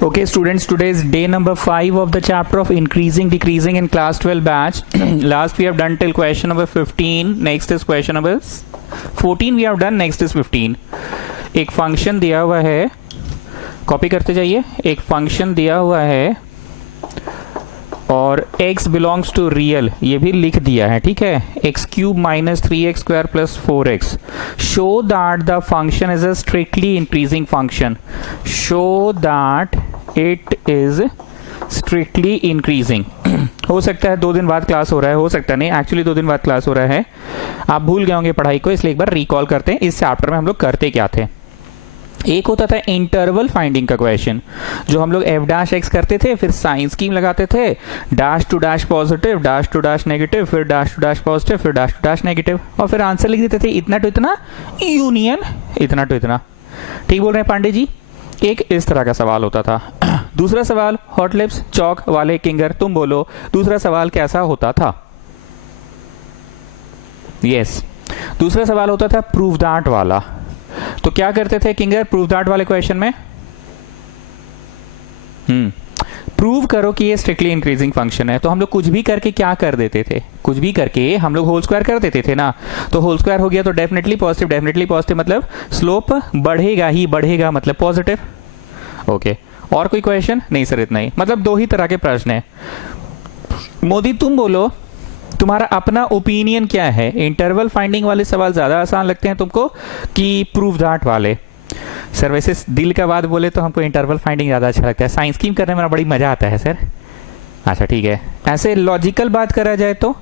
Okay, students, today is day number 5 of the chapter of increasing decreasing in class 12 batch. Last we have done till question number 15. Next is question number 14 we have done. Next is 15. एक function दिया हुआ है, copy करते जाइए. एक function दिया हुआ है और x बिलोंग्स टू रियल, ये भी लिख दिया है. ठीक है, x cube minus 3x square plus 4x. Show that the function is a strictly increasing function. Show that it is strictly increasing. हो सकता है 2 दिन बाद क्लास हो रहा है, हो सकता नहीं, एक्चुअली 2 दिन बाद क्लास हो रहा है. आप भूल गए होंगे पढ़ाई को, इसलिए एक बार रिकॉल करते हैं. इस चैप्टर में हम लोग करते क्या थे. एक होता था इंटरवल फाइंडिंग का क्वेश्चन, जो हम लोग एफ डैश एक्स करते थे, फिर साइन स्कीम लगाते थे, dash to dash positive, dash to dash negative, फिर डैश टू डैश पॉजिटिव, फिर डैश टू डैश नेगेटिव, और फिर आंसर लिख देते थे इतना टू इतना यूनियन इतना टू इतना. ठीक बोल रहे हैं पांडे जी. एक इस तरह का सवाल होता था. दूसरा सवाल, हॉट लिप्स चौक वाले किंगर तुम बोलो, दूसरा सवाल कैसा होता था. यस, दूसरा सवाल होता था प्रूव दैट वाला. तो क्या करते थे किंगर प्रूव दैट वाले क्वेश्चन में? प्रूव करो कि ये स्ट्रिक्टली इंक्रीजिंग फंक्शन है. तो हम लोग कुछ भी करके क्या कर देते थे, कुछ भी करके हम लोग होल स्क्वायर कर देते थे ना. तो होल स्क्वायर हो गया तो डेफिनेटली पॉजिटिव मतलब स्लोप बढ़ेगा ही बढ़ेगा, मतलब पॉजिटिव. ओके, और कोई क्वेश्चन नहीं सर? इतना ही, मतलब 2 ही तरह के प्रश्न है. मोदी तुम बोलो, तुम्हारा अपना ओपिनियन क्या है? इंटरवल फाइंडिंग वाले सवाल ज्यादा आसान लगते हैं तुमको कि प्रूव दैट वाले? सर वैसे दिल का बात बोले तो हमको इंटरवल फाइंडिंग ज्यादा अच्छा लगता है. साइंस स्कीम करने में बड़ी मजा आता है सर. अच्छा ठीक है. ऐसे लॉजिकल बात करा जाए तो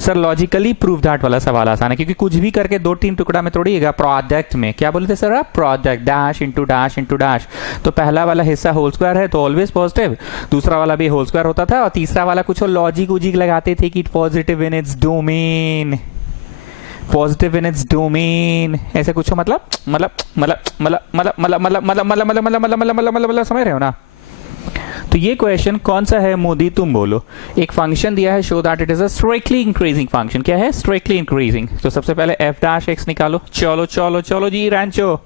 सर लॉजिकली प्रूव दैट वाला सवाल आसान है, क्योंकि कुछ भी करके 2-3 टुकड़ा में तोड़िएगा. प्रोडक्ट में क्या बोलते सर आप? Product dash into dash into dash. तो पहला वाला हिस्सा होल स्क्वायर है तो ऑलवेज पॉजिटिव, दूसरा वाला भी होल स्क्वायर होता था, और तीसरा वाला कुछ लॉजिक उजिक लगाते थे कि positive in its domain, positive in its domain, ऐसे कुछ. मतलब समझ रहे हो ना. तो ये क्वेश्चन कौन सा है मोदी तुम बोलो. एक फंक्शन दिया है, show that it is a strictly increasing function. क्या है? Strictly increasing. तो सबसे पहले एफ डैश एक्स निकालो. चलो चलो चलो जी रैंचो.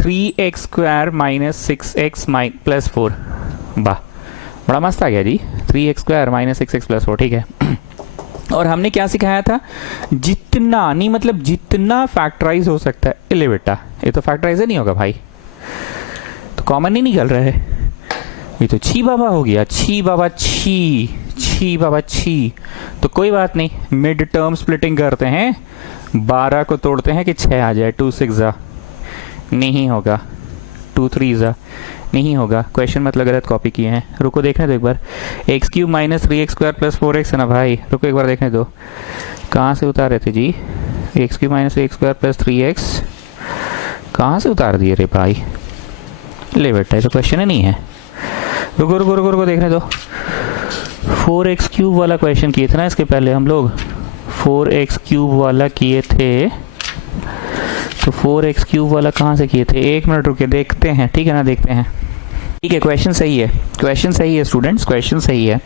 3x square minus 6x plus 4. वाह, बड़ा मस्त आ गया जी. 3x square minus 6x plus 4. ठीक है. और हमने क्या सिखाया था? जितना नहीं, मतलब जितना फैक्टराइज हो सकता है. ले बेटा, ये तो फैक्टराइज नहीं होगा भाई, तो कॉमन नहीं निकल रहा है. ये तो छी बाबा हो गया. छी बाबा छी बाबा छी. तो कोई बात नहीं, मिड टर्म स्प्लिटिंग करते हैं. 12 को तोड़ते हैं कि 6 आ जाए. 2 6 नहीं होगा, 2 3 नहीं होगा. क्वेश्चन मतलब गलत कॉपी किए हैं. रुको देखने दो एक बार. X cube minus 3x square plus 4x है ना भाई. रुको एक बार देखने दो, कहाँ से उतारे थे जी? X cube minus 3x square plus 3x कहाँ से उतार दिए रे भाई? ले बेटा, ये तो क्वेश्चन ही नहीं है. रुको रुको रुको रुको देखने दो. 4x क्यूब वाला क्वेश्चन किए थे ना इसके पहले हम लोग. 4x क्यूब वाला किए थे. तो 4x क्यूब वाला कहाँ से किए थे? 1 मिनट रुके, देखते हैं. ठीक है ना, देखते हैं. ठीक है, क्वेश्चन सही है, क्वेश्चन सही है स्टूडेंट्स, क्वेश्चन सही है.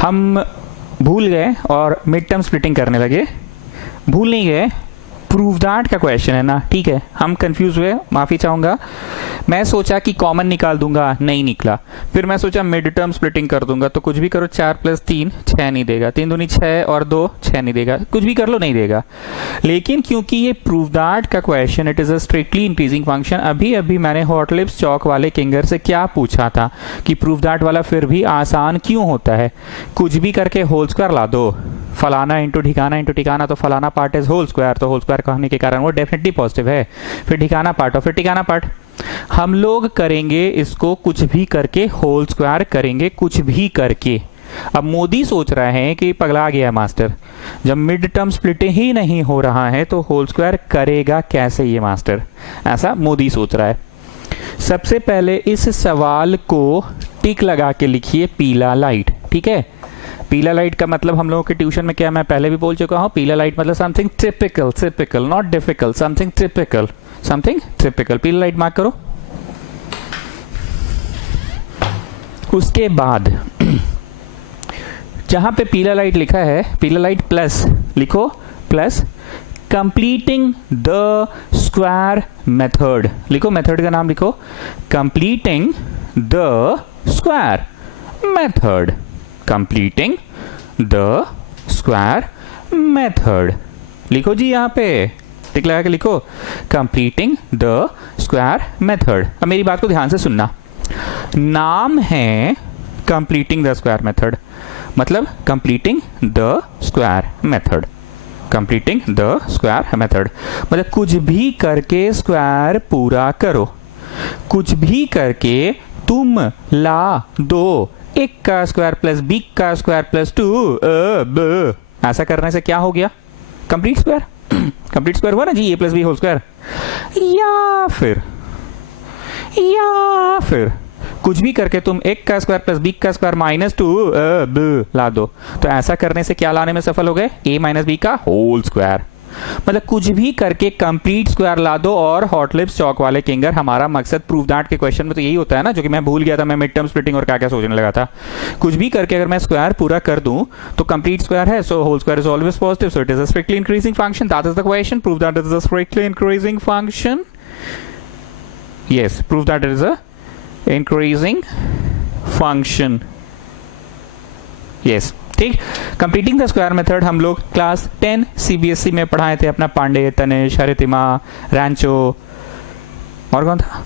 हम भूल गए और मिड टर्म स्प्लिटिंग करने लगे. भूल नहीं गए, प्रूव दैट का क्वेश्चन है ना. ठीक है, हम कंफ्यूज हुए, माफी चाहूंगा. मैं सोचा कि कॉमन निकाल दूंगा, नहीं निकला. फिर मैं सोचा मिड टर्म स्प्लिटिंग कर दूंगा. तो कुछ भी करो, 4 + 3 6 नहीं देगा, 3 दूनी 6 और 2 6 नहीं देगा. कुछ भी कर लो नहीं देगा. लेकिन क्योंकि ये प्रूव दैट का question, it is a strictly increasing function. अभी अभी मैंने हॉट लिप्स चौक वाले किंगर से क्या पूछा था कि प्रूव दैट वाला फिर भी आसान क्यों होता है? कुछ भी करके होल स्क्वायर ला दो. फलाना इंटू ठिकाना, तो फलाना पार्ट इज होल स्क्वायर, तो होल स्क्वायर कहने के कारण वो डेफिनेटली पॉजिटिव है. फिर ठिकाना पार्ट, और फिर ठिकाना पार्ट. हम लोग करेंगे इसको कुछ भी करके होल स्क्वायर करेंगे, कुछ भी करके. अब मोदी सोच रहा है कि पगला गया मास्टर, जब मिड टर्म स्प्लिट ही नहीं हो रहा है तो होल स्क्वायर करेगा कैसे ये मास्टर, ऐसा मोदी सोच रहा है. सबसे पहले इस सवाल को टिक लगा के लिखिए पीला लाइट. ठीक है, पीला लाइट का मतलब हम लोगों के ट्यूशन में क्या, मैं पहले भी बोल चुका हूं. पीला लाइट मतलब something typical, not difficult, something typical. पीला लाइट मार्क करो. उसके बाद जहां पे पीला लाइट लिखा है, पीला लाइट प्लस लिखो, plus completing the square method लिखो. मेथड का नाम लिखो, completing the square method, completing the square method. लिखो जी यहाँ पे टिक लगा के लिखो, कंप्लीटिंग द स्क्वायर मेथड। अब मेरी बात को ध्यान से सुनना, नाम है कंप्लीटिंग द स्क्वायर मेथड, मतलब completing the square method, completing the square method मतलब कुछ भी करके स्क्वायर पूरा करो, कुछ भी करके तुम ला दो एक का स्क्वायर प्लस बी का स्क्वायर प्लस 2 ऐसा करने से क्या हो गया, कंप्लीट स्क्वायर। कंप्लीट स्क्वायर हुआ ना जी, ए प्लस बी होल स्क्वायर। या फिर कुछ भी करके तुम एक का स्क्वायर प्लस बी का स्क्वायर माइनस 2 ला दो, तो ऐसा करने से क्या लाने में सफल हो गए, ए माइनस बी का होल स्क्वायर। मतलब कुछ भी करके कंप्लीट स्क्वायर ला दो। और हॉट लिप्स चौक वाले किंगर, हमारा मकसद प्रूव दैट के क्वेश्चन में तो यही होता है ना, जो कि मैं भूल गया था, मैं मिड टर्म स्प्लिटिंग और क्या क्या सोचने लगा था। कुछ भी करके अगर मैं स्क्वायर पूरा कर दूं तो कंप्लीट स्क्वायर है, so whole square is always positive, so it is a strictly increasing function. That is the question, prove that it is a strictly increasing function. Yes, prove that it is a increasing function. Yes, ठीक। Completing the square method हम लोग class 10 CBSE में पढ़ाए थे, अपना पांडे, तनेश, हरितिमा, रैंचो और कौन था,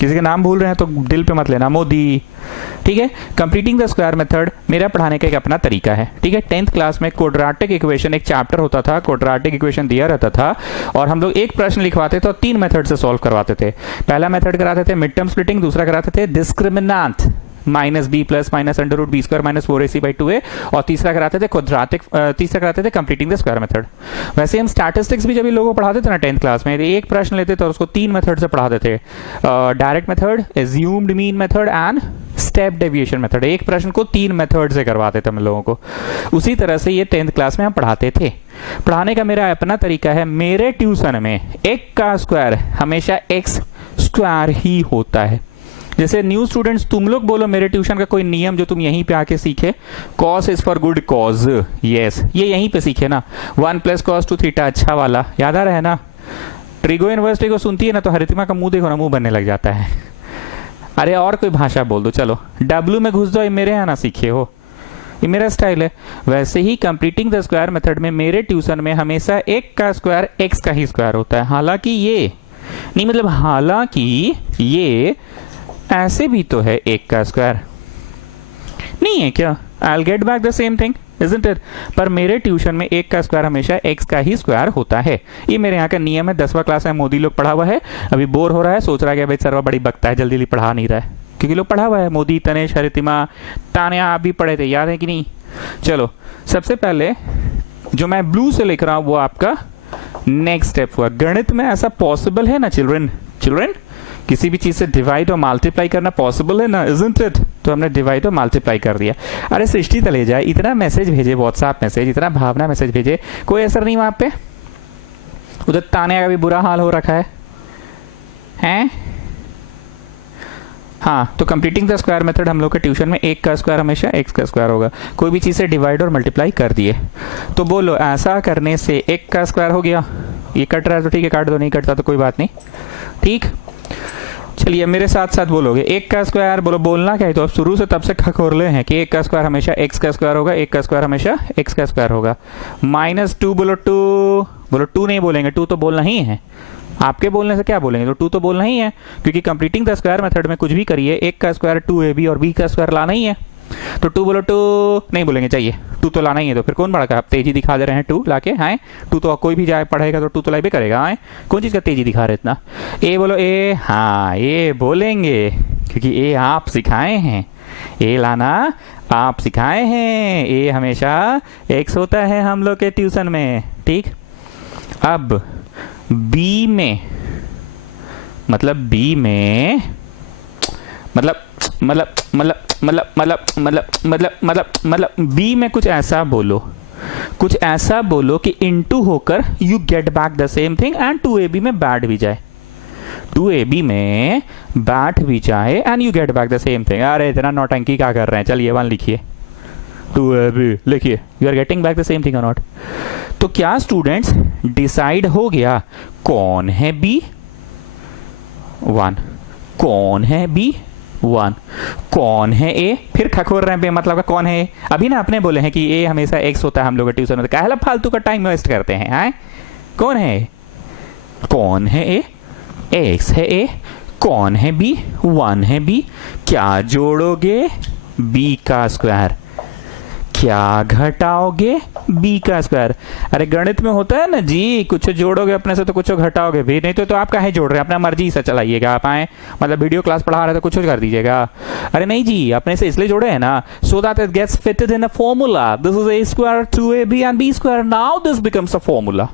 किसी के नाम भूल रहे हैं तो दिल पे मत लेना, मोदी। ठीक है, कंप्लीटिंग द स्क्वायर मेथड मेरा पढ़ाने का एक अपना तरीका है। ठीक है, 10th क्लास में क्वाड्रेटिक इक्वेशन एक चैप्टर होता था, क्वाड्रेटिक इक्वेशन दिया रहता था और हम लोग एक प्रश्न लिखवाते थे और 3 मेथड से सॉल्व करवाते थे। पहला मेथड कराते थे मिड टर्म स्प्लिटिंग, दूसरा कराते थे discriminant minus b plus minus under root b square minus 4ac/2a, और तीसरा कराते थे क्वाड्रेटिक, तीसरा कराते थे कंप्लीटिंग द स्क्वायर मेथड। वैसे हम स्टैटिस्टिक्स भी जब लोगों को पढ़ाते थे ना 10th क्लास में, एक प्रश्न लेते थे और उसको 3 मेथड से पढ़ाते थे, direct method, assumed mean method and step deviation method. एक प्रश्न को 3 मेथड से करवाते थे हम लोगों को। उसी तरह से ये 10th क्लास में हम पढ़ाते थे। पढ़ाने का मेरा अपना तरीका है। मेरे ट्यूशन में एक का स्क्वायर हमेशा एक्स स्क्वायर ही होता है। जैसे न्यू स्टूडेंट्स तुम लोग बोलो मेरे ट्यूशन का कोई नियम जो तुम यहीं पे आके सीखे, cos is for good cause. Yes, ये यहीं पे सीखे ना, 1 + cos 2 थीटा, अच्छा वाला याद आ रहा है ना। ट्रिगो इनवर्स ट्रिगो सुनती है ना तो हरितिमा का मुंह देखो ना, मुंह बनने लग जाता है। अरे और कोई भाषा बोल दो, चलो डब्ल्यू में घुस जाओ, ये मेरे यहाँ ना सीखे हो, ये मेरा स्टाइल है। वैसे ही कंप्लीटिंग द स्क्वायर मेथड में मेरे ट्यूशन में हमेशा एक का स्क्वायर एक्स का ही स्क्वायर होता है। हालांकि ये नहीं, मतलब हालांकि ये ऐसे भी तो है एक का स्क्वायर, नहीं है क्या? I'll get back the same thing, isn't it? पर मेरे ट्यूशन में एक का स्क्वायर हमेशा एक्स का ही स्क्वायर होता है। ये मेरे यहाँ का नियम है। 10वां क्लास है, मोदी लोग पढ़ा हुआ है, अभी बोर हो रहा है, सोच रहा है कि भाई सरवा बड़ी बकता है, जल्दी जल्दी पढ़ा नहीं रहा है, क्योंकि लोग पढ़ा हुआ है। मोदी, तनेश, हरितिमा, तानिया, आप भी पढ़े थे, याद है कि नहीं? चलो, सबसे पहले जो मैं ब्लू से लिख रहा हूँ वो आपका नेक्स्ट स्टेप हुआ। गणित में ऐसा पॉसिबल है ना चिल्ड्रन, किसी भी चीज से डिवाइड और मल्टीप्लाई करना पॉसिबल है ना, इजंट इट? तो हमने डिवाइड और मल्टीप्लाई कर दिया। अरे सृष्टि तले जाए, इतना मैसेज भेजे, व्हाट्सएप मैसेज, इतना भावना मैसेज भेजे, कोई असर नहीं वहां पे। उधर ताने का भी बुरा हाल हो रखा है? हाँ, तो कंप्लीटिंग द स्क्वायर मेथड हम लोग के ट्यूशन में एक का स्क्वायर हमेशा एक्स का स्क्वायर होगा। कोई भी चीज से डिवाइड और मल्टीप्लाई कर दिए तो बोलो ऐसा करने से एक का स्क्वायर हो गया। ये कट रहा है तो ठीक है, काट दो, नहीं कटता तो कोई बात नहीं। ठीक, चलिए मेरे साथ साथ बोलोगे एक का स्क्वायर। बोलो, बोलना क्या है? तो अब शुरू से तब से खखोरले हैं कि एक का स्क्वायर हमेशा एक्स का स्क्वायर होगा, एक का स्क्वायर हमेशा एक्स का स्क्वायर होगा। -2 बोलो, 2 बोलो, 2 नहीं बोलेंगे, 2 तो बोलना ही है। आपके बोलने से क्या बोलेंगे, तो 2 तो बोलना ही है, क्योंकि कंप्लीटिंग द स्क्वायर मेथड में कुछ भी करिए एक का स्क्वायर 2ab और b का स्क्वायर लाना ही है। तो 2 बोलो, 2 नहीं बोलेंगे, चाहिए 2 तो लाना ही है। तो फिर कौन बड़ा, आप तेजी दिखा दे रहे हैं 2 लाके, हैं 2 तो कोई भी जाए पढ़ेगा तो 2 तो लाइबे करेगा। हैं कौन चीज का तेजी दिखा रहे इतना? ए बोलो, ए, हाँ ए बोलेंगे, क्योंकि ए आप सिखाए हैं, ए लाना आप सिखाए हैं। ए हमेशा एक्स होता है हम लोग के ट्यूशन में। ठीक, अब बी में मतलब बी में कुछ ऐसा बोलो कि इनटू होकर you get back the same thing and 2ab में बैठ भी जाए, 2ab में बैठ भी जाए and you get back the same thing. अरे इतना नौटंकी क्या कर रहे हैं? चलिए 1 लिखिए, 2ab लिखिए, you are getting back the same thing और नॉट। तो क्या स्टूडेंट्स डिसाइड हो गया कौन है बी? 1 कौन है बी? 1। कौन है ए? फिर खखोर रहे हैं बेमतलब का, कौन है ए? अभी ना अपने बोले हैं कि ए हमेशा एक्स होता है हम लोग ट्यूशन में, काहे फालतू का टाइम वेस्ट करते हैं? आए कौन है? कौन है ए? एक्स है ए। कौन है बी? 1 है बी। क्या जोड़ोगे? बी का स्क्वायर। क्या घटाओगे? बी का स्क्वायर। अरे गणित में होता है ना जी, कुछ जोड़ोगे अपने से तो कुछ घटाओगे भी, नहीं तो आप काहे जोड़ रहे हैं? अपना मर्जी से चलाइएगा आप। आए मतलब वीडियो क्लास पढ़ा रहे तो कुछ कर दीजिएगा। अरे नहीं जी, अपने से इसलिए जोड़े हैं ना, so that it gets fitted in a formula. This is a square 2ab and b square. Now this becomes a formula.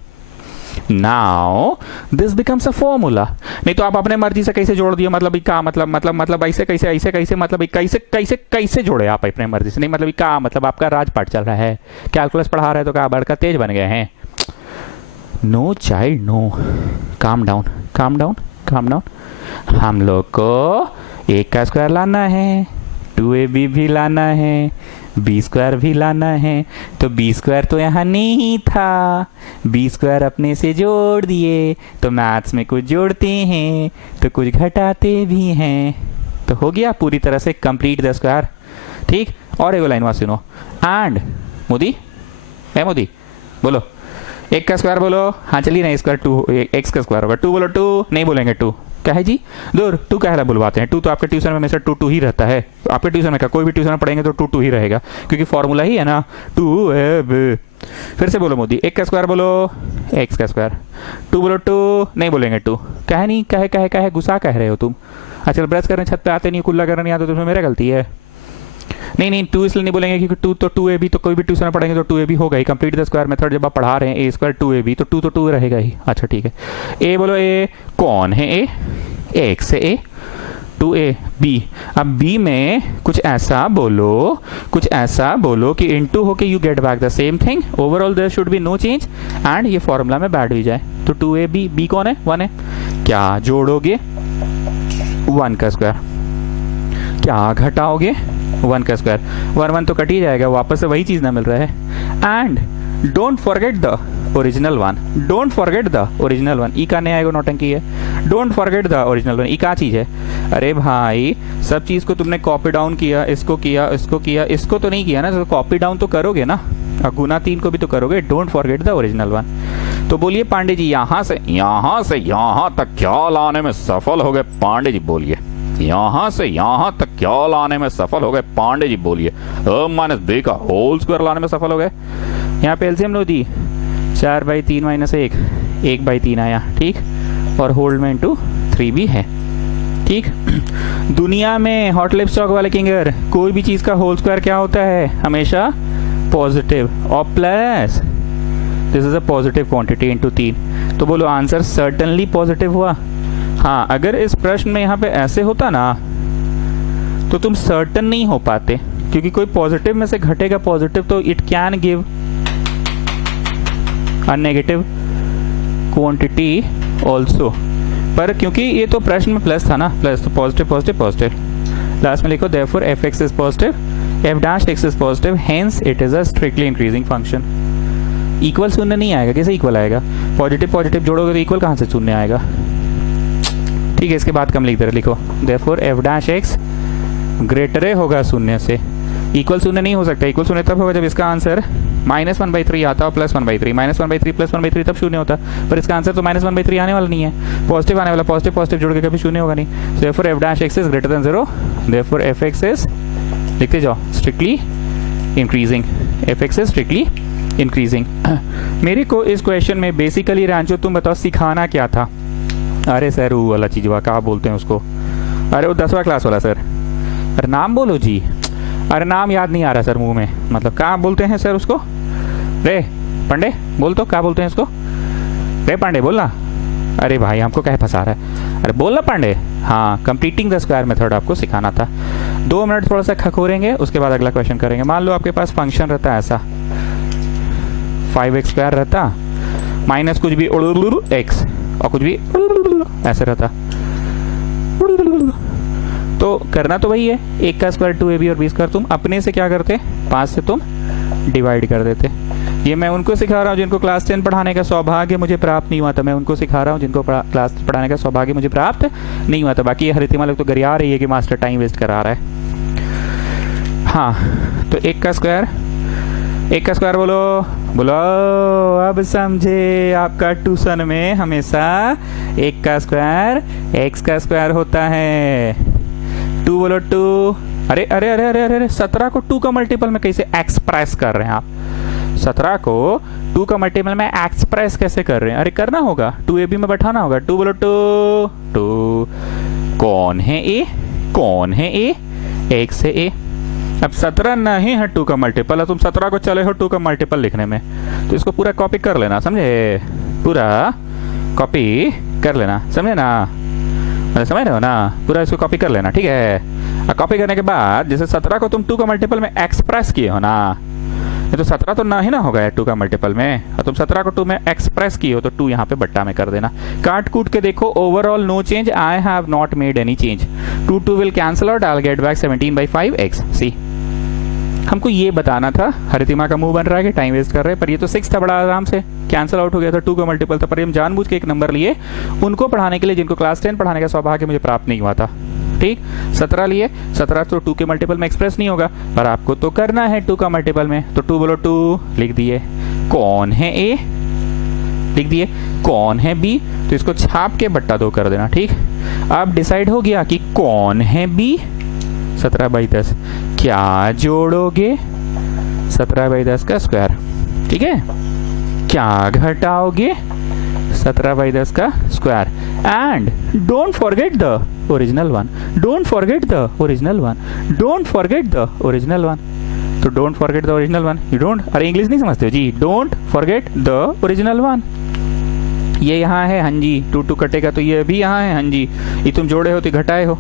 Now this becomes a formula. नहीं तो आप अपने मर्जी से कैसे जोड़ दिए? मतलब का मतलब ऐसे कैसे, ऐसे कैसे, मतलब कैसे कैसे कैसे जोड़े आप अपने मर्जी से? नहीं मतलब का मतलब आपका राजपाट चल रहा है, कैलकुलस पढ़ा रहे तो क्या बड़का तेज बन गए हैं? No child no, calm down calm down calm down. हम लोग को एक का स्क्वायर लाना है, 2ab भी लाना है, बी स्क्वायर भी लाना है। तो बी स्क्वायर तो यहाँ नहीं था, बी स्क्वायर अपने से जोड़ दिए। तो मैथ्स में कुछ जोड़ते हैं तो कुछ घटाते भी हैं। तो हो गया पूरी तरह से कंप्लीट द स्क्वायर। ठीक, और एक लाइन वहां सुनो। एंड मोदी है, मोदी बोलो एक का स्क्वायर बोलो। हाँ चलिए ना, स्क्वायर 2 एक्स का स्क्वायर होगा 2 बोलो। 2 नहीं बोलेंगे 2 क्या है जी? दूर 2 कहला बुलवाते हैं? 2 तो आपके ट्यूशन में हमेशा 2 ही रहता है। आपके ट्यूशन में क्या, कोई भी ट्यूशन में पढ़ेंगे तो 2 ही रहेगा, क्योंकि फॉर्मूला ही है ना 2ab। फिर से बोलो मोदी एक का स्क्वायर बोलो, एक्स का स्क्वायर। 2 बोलो 2 नहीं बोलेंगे 2 कहे नहीं, कहे गुस्सा कह रहे हो तुम? अच्छा ब्रश करने छत पे आते नहीं, कुल्ला करने नहीं आता, तुम्हें मेरा गलती है? नहीं 2 इसलिए नहीं बोलेंगे क्योंकि 2 तो 2ab, तो कोई भी ट्यूशन में पढ़ेंगे तो 2ab होगा ही। कंप्लीट द स्क्वायर मेथड जब आप पढ़ा रहे हैं ए स्क्वायर 2ab, तो 2 तो 2 रहेगा ही। अच्छा ठीक है, ए बोलो ए। कौन है ए? एक्स है ए। 2a b। अब b में कुछ ऐसा बोलो कि इनटू होके you get back the same thing. Overall there should be no change and ये फॉर्मूला में बैठ भी जाए। तो 2ab, b कौन है? 1 है। क्या जोड़ोगे? 1 का स्क्वायर। क्या घटाओगे? 1 का स्क्वायर। 1 तो कट ही जाएगा, वापस से वही चीज ना मिल रहा है। And don't forget the original one. Don't forget the original one. ई का नया आएगा नौटंकी है। Don't forget the original one. ई का चीज है? अरे भाई सब चीज को तुमने कॉपी डाउन किया, इसको किया, इसको किया, इसको तो नहीं किया ना, तो कॉपी डाउन तो करोगे ना, और गुना 3 को भी तो करोगे। Don't forget the original one. तो बोलिए पांडे जी, यहां से यहां तक क्या लाने में सफल हो गए? पांडे जी बोलिए, यहां से यहां तक क्या लाने में सफल हो गए? पांडे जी बोलिए। a-b का होल स्क्वायर लाने में सफल हो गए। यहाँ पे एलसीएम लो दी, 4/3 - 1 1/3 आया। ठीक, और होल्ड में इंटू 3 भी है। ठीक, दुनिया में हॉट लिप स्टॉक वाले किंगर कोई भी चीज का होल स्क्वायर क्या होता है? हमेशा पॉजिटिव और plus this is a positive quantity into 3। तो बोलो आंसर सर्टेनली पॉजिटिव हुआ। हाँ, अगर इस प्रश्न में यहाँ पे ऐसे होता ना तो तुम सर्टन नहीं हो पाते, क्योंकि कोई पॉजिटिव में से घटेगा पॉजिटिव तो it can give a negative quantity also. पर क्योंकि ये तो प्रश्न में प्लस था ना, प्लस तो पॉजिटिव पॉजिटिव पॉजिटिव। लास्ट में लिखो therefore f(x) is positive, f'(x) is positive, hence it is a strictly increasing function. Equal शून्य नहीं आएगा, कैसे इक्वल आएगा? पॉजिटिव पॉजिटिव जोड़ोगे तो इक्वल कहाँ से शून्य आएगा? ठीक है, इसके बाद कम लिख दे रहे, लिखो देयरफॉर f'(x) ग्रेटर होगा शून्य से। इक्वल शून्य नहीं हो सकता। इक्वल शून्य तब होगा जब इसका आंसर -1/3 आता और +1/3, -1/3 +1/3 तब शून्य होता। पर इसका आंसर तो -1/3 आने वाला नहीं है, पॉजिटिव आने वाला। पॉजिटिव पॉजिटिव जोड़ के कभी शून्य होगा नहीं। Therefore f'(x) is greater than 0, therefore f(x) is, लिखते जाओ, strictly increasing. f(x) is strictly increasing. मेरे को इस क्वेश्चन में बेसिकली रांचो तुम बताओ सिखाना क्या था? अरे सर वो वाला चीज क्या बोलते हैं उसको? अरे वो 10वां क्लास वाला सर। अरे नाम बोलो जी। अरे नाम याद नहीं आ रहा सर मुंह में, मतलब क्या बोलते हैं सर उसको? रे पांडे बोल, तो क्या बोलते हैं इसको? रे पांडे बोलना। अरे भाई हमको क्या फंसा रहा है? अरे बोलना पांडे। हाँ, कंप्लीटिंग द स्क्वायर मेथड आपको सिखाना था। 2 मिनट थोड़ा सा खखोरेंगे, उसके बाद अगला क्वेश्चन करेंगे। मान लो आपके पास फंक्शन रहता है ऐसा, 5x² रहता माइनस कुछ भी x और कुछ भी ऐसे रहता। तो करना तो वही है, 1 का स्क्वायर 2ab और 20 कर तुम अपने से क्या करते? 5 से तुम डिवाइड कर देते। ये मैं उनको सिखा रहा हूँ जिनको क्लास 10 पढ़ाने का सौभाग्य मुझे प्राप्त नहीं हुआ था। मैं उनको सिखा रहा हूँ जिनको क्लास पढ़ाने का सौभाग्य मुझे प्राप्त नहीं हुआ था। बाकी ये हरितिमा लोग तो गरिया रही है कि मास्टर टाइम वेस्ट करा रहा है। हाँ, तो 1 का स्क्वायर बोलो बोलो। अब समझे, आपका ट्यूशन में हमेशा 1 का स्क्वायर x का स्क्वायर होता है। 2 बोलो 2। अरे अरे अरे अरे अरे 17 को 2 का मल्टीपल में कैसे एक्सप्रेस कर रहे हैं आप? 17 को 2 का मल्टीपल में एक्सप्रेस कैसे कर रहे हैं? अरे करना होगा, 2ab में बैठाना होगा। 2 बोलो 2। कौन है a? कौन है a? x है a। अब 17 नहीं है 2 का मल्टीपल, अब तुम 17 को चले हो 2 का मल्टीपल लिखने में, तो इसको पूरा कॉपी कर लेना, समझे? पूरा कॉपी कर लेना, समझे ना? समझ रहे हो ना? पूरा इसको कॉपी कर लेना, ठीक है? और कॉपी करने के बाद जैसे 17 को तुम 2 का मल्टीपल में एक्सप्रेस किए हो ना, तो 17 तो ना ही ना होगा 2 का मल्टीपल में, और तुम 17 को 2 में एक्सप्रेस किए हो तो 2 यहाँ पे बट्टा में कर देना। काट कूट के देखो, overall no change, I have not made any change. 2 will cancel out, I will get back 17/5x। See, हमको ये बताना था। हरितिमा का मुंह बन रहा है कि टाइम वेस्ट कर रहे हैं, पर ये तो 6 था, बड़ा आराम से कैंसिल आउट हो गया था, 2 का मल्टीपल था। पर हम जानबूझ के एक नंबर लिए उनको पढ़ाने के लिए जिनको क्लास 10 पढ़ाने का सौभाग्य मुझे प्राप्त नहीं हुआ था। ठीक, 17 लिए, 17 तो 2 के मल्टीपल में एक्सप्रेस नहीं होगा, पर आपको तो करना है 2 का मल्टीपल में, तो 2 बोलो 2 लिख दिए। कौन है a? लिख दिए। कौन है b? तो इसको छाप के बट्टा 2 कर देना। ठीक, अब डिसाइड हो गया कि कौन है b। 17/10 क्या जोड़ोगे? 17/10 का स्क्वायर। ठीक है, क्या घटाओगे? 17/10 का square. And don't forget the original one, don't forget the original one, don't forget the original one. तो don't forget the original one, you don't, अरे इंग्लिश नहीं समझते हो जी? Don't forget the original one. ये यहाँ है, हाँ जी, 2 कटेगा तो ये भी यहाँ है, हाँ जी। ये तुम जोड़े हो तो घटाए हो,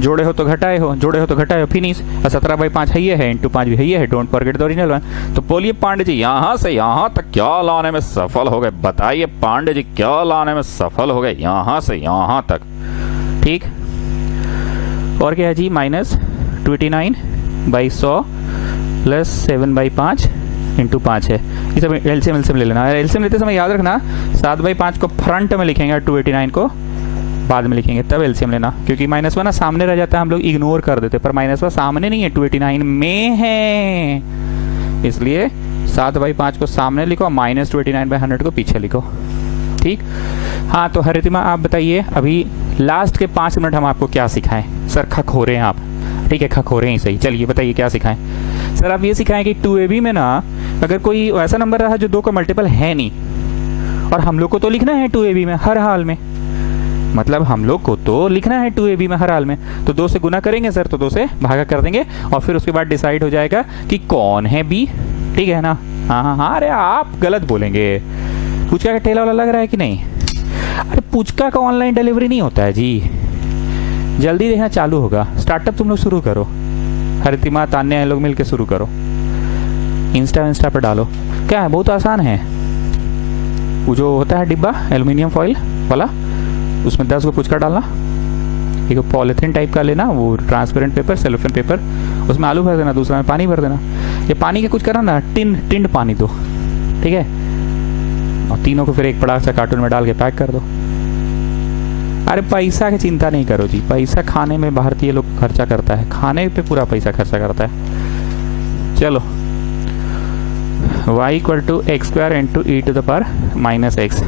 जोड़े हो तो घटाए हो, जोड़े हो तो घटाए हो, फिनिश। 17/5 है ये है, इंटू 5 भी है ये है, don't forget the original one. तो बोलिए पांडे जी, यहाँ से यहाँ तक क्या लाने में सफल हो गए? बताइए पांडे जी, क्या लाने में सफल हो गए यहाँ से यहाँ तक? ठीक, और क्या है जी? -29/100 प्लस 7/5 इंटू 5 है। ये सब एलसीएम ले लेना। एलसीएम लेते समय याद रखना 7/5 को फ्रंट में लिखेंगे और 289 को बाद में लिखेंगे, तब एलसीएम लेना, क्योंकि -1 ना सामने रह जाता है, हम लोग इग्नोर कर देते, पर -1 सामने नहीं है, 289 में है, इसलिए 7/5 को सामने लिखो, -289/100 को पीछे लिखो। ठीक, हाँ, तो हरितिमा आप बताइए, अभी लास्ट के 5 मिनट हम आपको क्या सिखाएं? सर खखोरे हैं आप, ठीक है, खखोरे हैं, सही। चलिए बताइए क्या सिखाएं? सर आप ये सिखाएं कि 2ab में ना अगर कोई ऐसा नंबर रहा जो 2 का मल्टीपल है नहीं, और हम लोग को तो लिखना है 2ab में हर हाल में, मतलब हम लोग को तो लिखना है 2ab में हर हाल में, तो 2 से गुना करेंगे सर, तो 2 से भागा कर देंगे, और फिर उसके बाद डिसाइड हो जाएगा कि कौन है b। ठीक है ना? हाँ हाँ हाँ, अरे आप गलत बोलेंगे, पुचका का ठेला वाला लग रहा है कि नहीं? अरे पुचका का ऑनलाइन डिलीवरी नहीं होता है जी, जल्दी देखना चालू होगा। स्टार्टअप तुम लोग शुरू करो, हरितिमा तान्या लोग मिलकर शुरू करो, इंस्टा पर डालो। क्या है, बहुत आसान है। वो जो होता है डिब्बा एल्यूमिनियम फॉइल वाला, उसमें 10 को पुचका डालना, एक पॉलिथीन टाइप का लेना, वो ट्रांसपेरेंट पेपर, सेलोफेन पेपर, उसमें आलू भर देना, दूसरा में पानी भर देना। ये पानी के कुछ करना ना, टिंड पानी दो, ठीक है, और तीनों को फिर एक बड़ा सा कार्टून में डाल के पैक कर दो। अरे पैसा की चिंता नहीं करो जी, पैसा खाने में भारतीय लोग खर्चा करता है, खाने पे पूरा पैसा खर्चा करता है। चलो, y = x² × e⁻⁻x।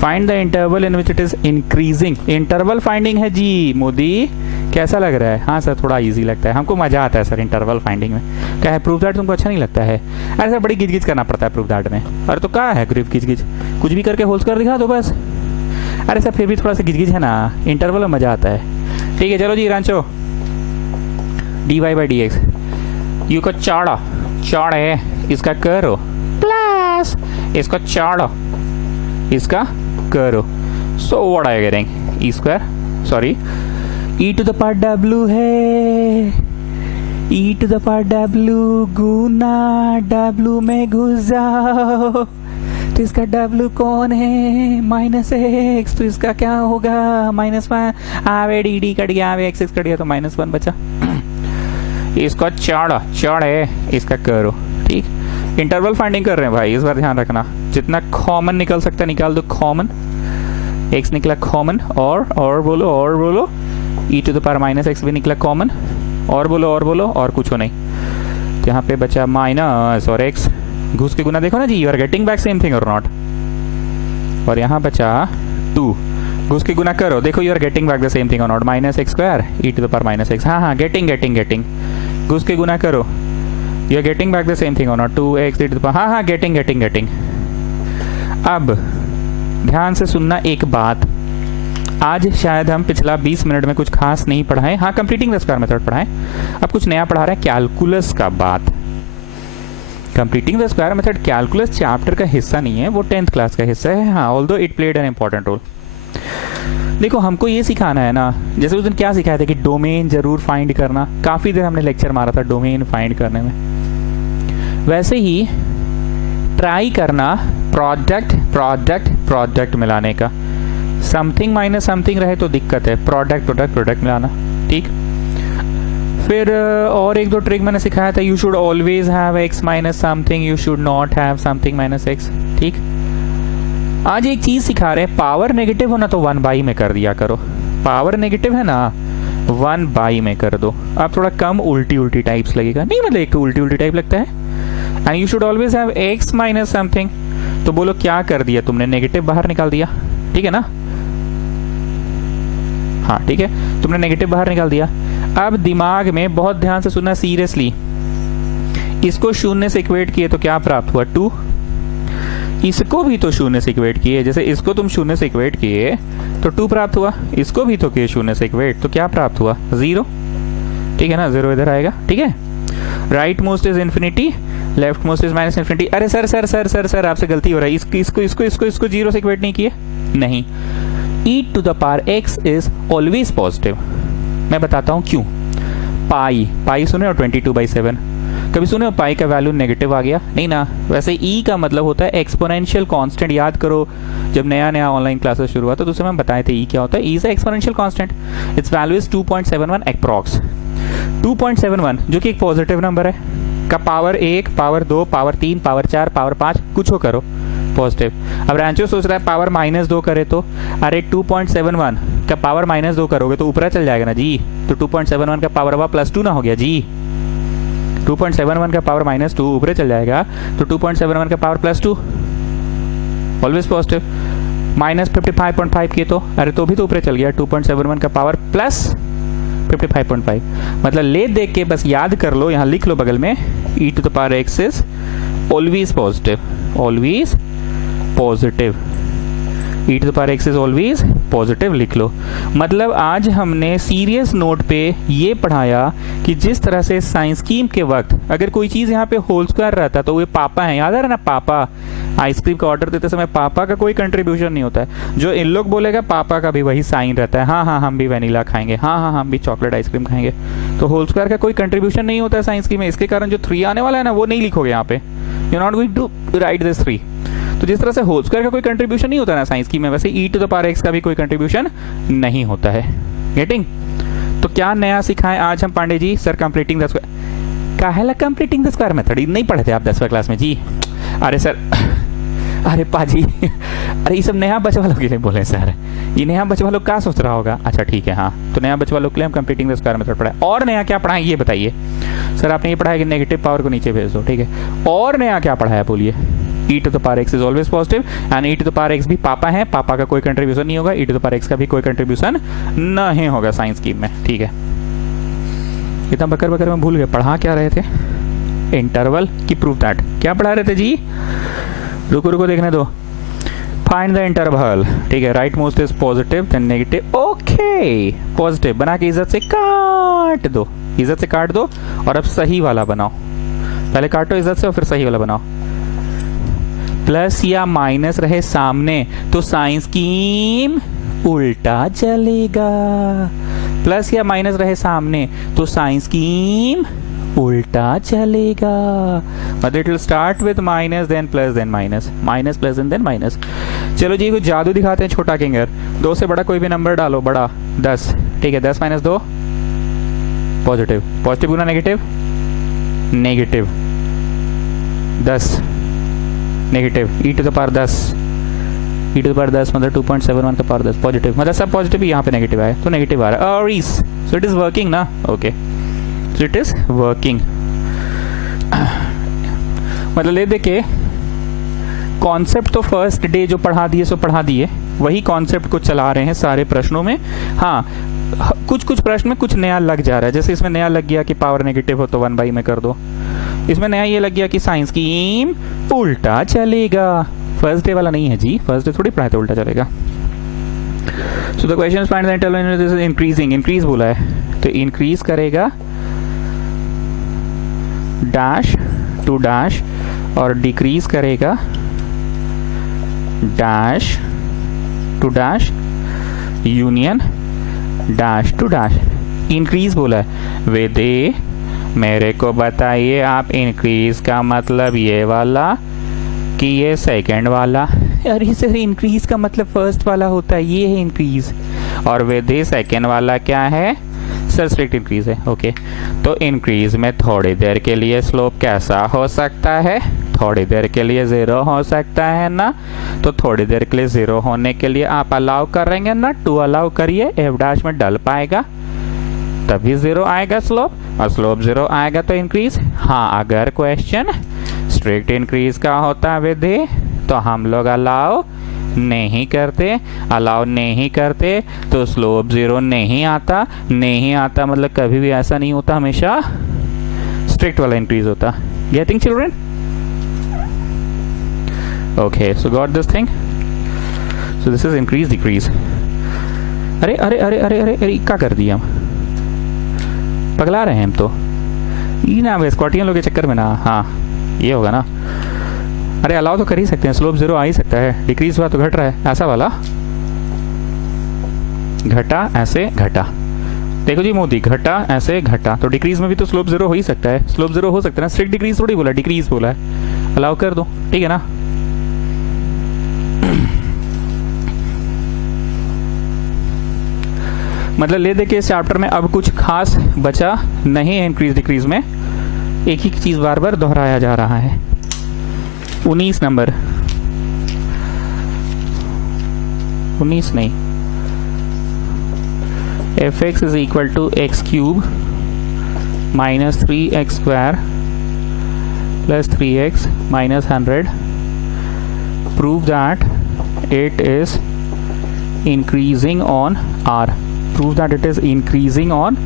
Find the interval in which it is increasing. Interval finding है जी मोदी, कैसा लग रहा है? हाँ सर, थोड़ा इजी लगता है, हमको मजा आता है सर इंटरवल फाइंडिंग में। क्या है, प्रूफ दैट तुमको अच्छा नहीं लगता है? अरे सर बड़ी गिज करना पड़ता है प्रूफ दैट में। अरे तो क्या है ग्रिप गिज, कुछ भी करके होल्स कर दिखा दो बस। अरे सर फिर भी थोड़ा सा गिज है ना, इंटरवल में मजा आता है। ठीक है, चलो जी रांचो, dy/dx यू को चौड़ा है, इसका करो प्लस इसको चौड़ा, इसका करो। So what are you getting? e², sorry e⁻w है, e⁻w गुना w में घुस जाओ, तो इसका w कौन है? -x, तो इसका क्या होगा? -1। आवे dd कट गया, आवे x कट गया, तो -1 बचा। इसको चौड़ा है, इसका करो। ठीक, इंटरवल फाइंडिंग कर रहे हैं भाई, इस बार ध्यान रखना, जितना कॉमन निकल सकता है निकाल दो कॉमन। x निकला कॉमन, और बोलो e to the power minus x भी निकला कॉमन, और बोलो और कुछ हो नहीं। तो यहाँ पे बचा माइनस और x, घुस के गुना देखो ना जी, you are getting back same thing और नॉट। और यहाँ बचा 2, घुस के गुना करो, देखो you are getting back the same thing और not, minus x square e to the power minus x. हाँ गेटिंग, घुस के गुना करो, you are getting back the same thing और not, 2x e to the power, हाँ getting. अब ध्यान से सुनना एक बात, आज शायद हम पिछला 20 मिनट में कुछ खास नहीं पढ़ाएं, हाँ कंप्लीटिंग द स्क्वायर मेथड पढ़ाएं, अब कुछ नया पढ़ा रहे हैं, कैलकुलस का बात। Completing the square method calculus chapter का हिस्सा नहीं है, वो 10th क्लास का हिस्सा है, हाँ although it played an important role. देखो हमको ये सिखाना है ना, जैसे उस दिन क्या सिखाया था कि डोमेन जरूर फाइंड करना, काफी देर हमने लेक्चर मारा था डोमेन फाइंड करने में, वैसे ही ट्राई करना प्रोडक्ट मिलाने का, समथिंग माइनस समथिंग रहे तो दिक्कत है, प्रोडक्ट मिलाना, ठीक। फिर और एक दो ट्रिक मैंने सिखाया था, you should always have x minus something, you should not have something minus x, ठीक। आज एक चीज सिखा रहे हैं, पावर नेगेटिव हो ना तो 1/, में कर दिया करो, पावर नेगेटिव है ना 1/, में कर दो। अब थोड़ा कम उल्टी टाइप्स लगेगा, नहीं मतलब एक तो उल्टी टाइप लगता है। And you should always have x minus something, तो बोलो क्या कर दिया तुमने, नेगेटिव बाहर निकाल दिया, ठीक है ना, हाँ ठीक है, तुमने नेगेटिव बाहर निकाल दिया। अब दिमाग में बहुत ध्यान से सुनना सीरियसली, इसको शून्य से इक्वेट किए तो क्या प्राप्त हुआ 2, इसको भी तो शून्य से इक्वेट किए, जैसे इसको तुम शून्य से इक्वेट किए तो 2 प्राप्त हुआ, इसको भी तो किए शून्य से इक्वेट तो क्या प्राप्त हुआ 0, ठीक है ना, 0 इधर आएगा, ठीक है। Right most is infinity, left most is minus infinity. अरे सर आपसे गलती हो रहा है, इसको 0 से इक्वेट नहीं किए, नहीं, e to the power x is always positive. मैं बताता हूं क्यों। पाई सुने हो 22/7, कभी सुने हो पाई का वैल्यू नेगेटिव आ गया, नहीं ना। वैसे e का मतलब होता है एक्सपोनेंशियल कांस्टेंट, याद करो जब नया ऑनलाइन क्लासेस शुरू हुआ था तो उसमें हम बताए थे e क्या होता है, e is exponential constant, it's value is 2.71 approx, 2.71 जो कि एक पॉजिटिव नंबर है, का power 1, power 2, power 3, power 4, power 5 कुछ हो करो पॉजिटिव। अब रांचो सोच रहा है पावर -2 करे तो, अरे 2.71 का पावर -2 करोगे तो ऊपर चल जाएगा ना जी, तो 2.71 का पावर अब +2 ना हो गया जी, 2.71 का पावर -2 ऊपर चल जाएगा, तो 2.71 का पावर +2 ऑलवेज पॉजिटिव। -55.5 किए तो, अरे तो भी तो ऊपर चल गया, 2.71 का पावर +55.5, मतलब ले देख के बस याद कर लो, यहाँ लिख लो बगल में, e to the power x is always positive, always positive, e to the power x is always positive लिख लो। मतलब आज हमने सीरियस नोट पे ये पढ़ाया कि जिस तरह से साइंस स्कीम के वक्त अगर कोई चीज यहाँ पे होल स्क्वायर रहता तो वे पापा है, याद आ रहा ना, पापा आइसक्रीम का ऑर्डर देते समय पापा का कोई कंट्रीब्यूशन नहीं होता है, जो इन लोग बोलेगा पापा का भी वही साइन रहता है, हाँ हम भी वनीला खाएंगे, हाँ हम भी चॉकलेट आइसक्रीम खाएंगे, तो होल स्क्वायर का कोई कंट्रीब्यूशन नहीं होता है साइंस स्कीम में, इसके कारण जो 3 आने वाला है ना वो नहीं लिखोगे यहाँ पे, you not going to write this 3। तो जिस तरह से होल स्क्वायर का कोई कंट्रीब्यूशन नहीं होता ना साइंस की में, वैसे e to the power x का भी कोई कंट्रीब्यूशन नहीं होता है, गेटिंग। तो क्या नया सिखाएं आज हम Pandey ji, sir completing the square, काहेला कंप्लीटिंग द स्क्वायर मेथड नहीं पढ़े थे आप 10वीं क्लास में जी, अरे सर, अरे पाजी, अरे ये सब नया बच्चे वालों के लिए बोले सर, ये नया बच्चे वालों क्या सोच रहा होगा, अच्छा ठीक है, हाँ तो नया बच्चे वालों के लिए हम कंप्लीटिंग द स्क्वायर मेथड पढ़ाए। और नया क्या पढ़ाएं ये बताइए सर, आपने ये पढ़ाया कि नेगेटिव पावर को नीचे भेज दो, ठीक है, और नया क्या पढ़ाया बोलिए। e to the power x is always positive and e to the power x भी पापा है, पापा का कोई कंट्रीब्यूशन नहीं होगा, e to the power x का भी कोई कंट्रीब्यूशन नहीं होगा साइंस स्कीम में, ठीक है। इतना बकर में भूल गए, पढ़ा क्या रहे थे, इंटरवल की प्रूफ दैट, क्या पढ़ा रहे थे जी, रुको देखने दो, फाइंड द इंटरवल, ठीक है, right most is positive then negative, okay positive बना के इज्जत से काट दो, और अब सही वाला बनाओ, पहले काटो इज्जत से और फिर सही वाला बनाओ। प्लस या माइनस रहे सामने तो साइन स्कीम उल्टा चलेगा, प्लस या माइनस रहे सामने तो साइन स्कीम उल्टा चलेगा, मतलब it will start with minus then plus then minus, minus plus then minus. चलो जी कुछ जादू दिखाते हैं छोटा किंगर, 2 से बड़ा कोई भी नंबर डालो, बड़ा 10, ठीक है, 10 - 2 पॉजिटिव, पॉजिटिव गुना negative, negative 10 negative, e to the power 10, e to the power 10 मतलब 2.71 का पावर 10 पॉजिटिव, मतलब सब पॉजिटिव ही यहाँ पे नेगेटिव आया तो नेगेटिव आ रहा है। और इस सो इट इज वर्किंग ना, okay so it is working. मतलब ले देखे कॉन्सेप्ट तो फर्स्ट डे जो पढ़ा दिए सो पढ़ा दिए, वही कॉन्सेप्ट को चला रहे हैं सारे प्रश्नों में। हाँ कुछ कुछ प्रश्न में कुछ नया लग जा रहा है, जैसे इसमें नया लग गया कि पावर नेगेटिव हो तो 1/, में कर दो। इसमें नया ये लग गया कि साइंस की एम उल्टा चलेगा। फर्स्ट डे वाला नहीं है जी, फर्स्ट डे थोड़ी पढ़ाए तो उल्टा चलेगा। So the question find the interval this is increasing, increase बोला है तो इंक्रीज करेगा डैश टू डैश और डिक्रीज करेगा dash to dash union dash to dash. Increase बोला है। वेदे मेरे को बताइए आप इंक्रीज का मतलब ये वाला कि ये सेकंड वाला? अरे सर इंक्रीज का मतलब फर्स्ट वाला होता है, ये है इंक्रीज। और वेदे सेकंड वाला क्या है सर? स्ट्रिक्ट इंक्रीज है। ओके तो इंक्रीज में थोड़ी देर के लिए स्लोप कैसा हो सकता है? थोड़ी देर के लिए 0 हो सकता है ना, तो थोड़ी देर के लिए 0 होने के लिए आप अलाउ करेंगे ना, 2 अलाउ करिए, एफ डैश में डल पाएगा तभी 0 आएगा स्लोप, और स्लोप 0 आएगा तो इंक्रीज। हाँ अगर क्वेश्चन स्ट्रिक्ट इंक्रीज का होता विधि तो हम लोग अलाउ नहीं करते, अलाउ नहीं करते तो स्लोप 0 नहीं आता, नहीं आता मतलब कभी भी ऐसा नहीं होता, हमेशा स्ट्रिक्ट वाला इंक्रीज होता। Getting children? Okay so got this thing, so this is increase decrease. अरे अरे अरे अरे अरे अरे क्या कर दिया हम, पगला रहे हैं हम तो। ये ना स्कॉटियन लोग के चक्कर में ना, हाँ ये होगा ना। अरे अलाउ तो कर ही सकते हैं, स्लोप 0 आ ही सकता है, डिक्रीज हुआ तो घट रहा है, ऐसा वाला घटा ऐसे घटा। देखो जी मोदी, घटा ऐसे घटा तो डिक्रीज में भी तो स्लोप 0 हो ही सकता है, स्लोप 0 हो सकता है ना, स्ट्रिक्ट डिक्रीज थोड़ी बोला, डिक्रीज बोला है, अलाउ कर दो, ठीक है ना। मतलब ले दे के इस चैप्टर में अब कुछ खास बचा नहीं है इंक्रीज डिक्रीज में, एक ही चीज बार बार दोहराया जा रहा है। 19 नंबर, 19 नहीं, fx is equal to x cube minus 3x square plus 3x minus 100. Prove that it is increasing on r. Prove that it is increasing on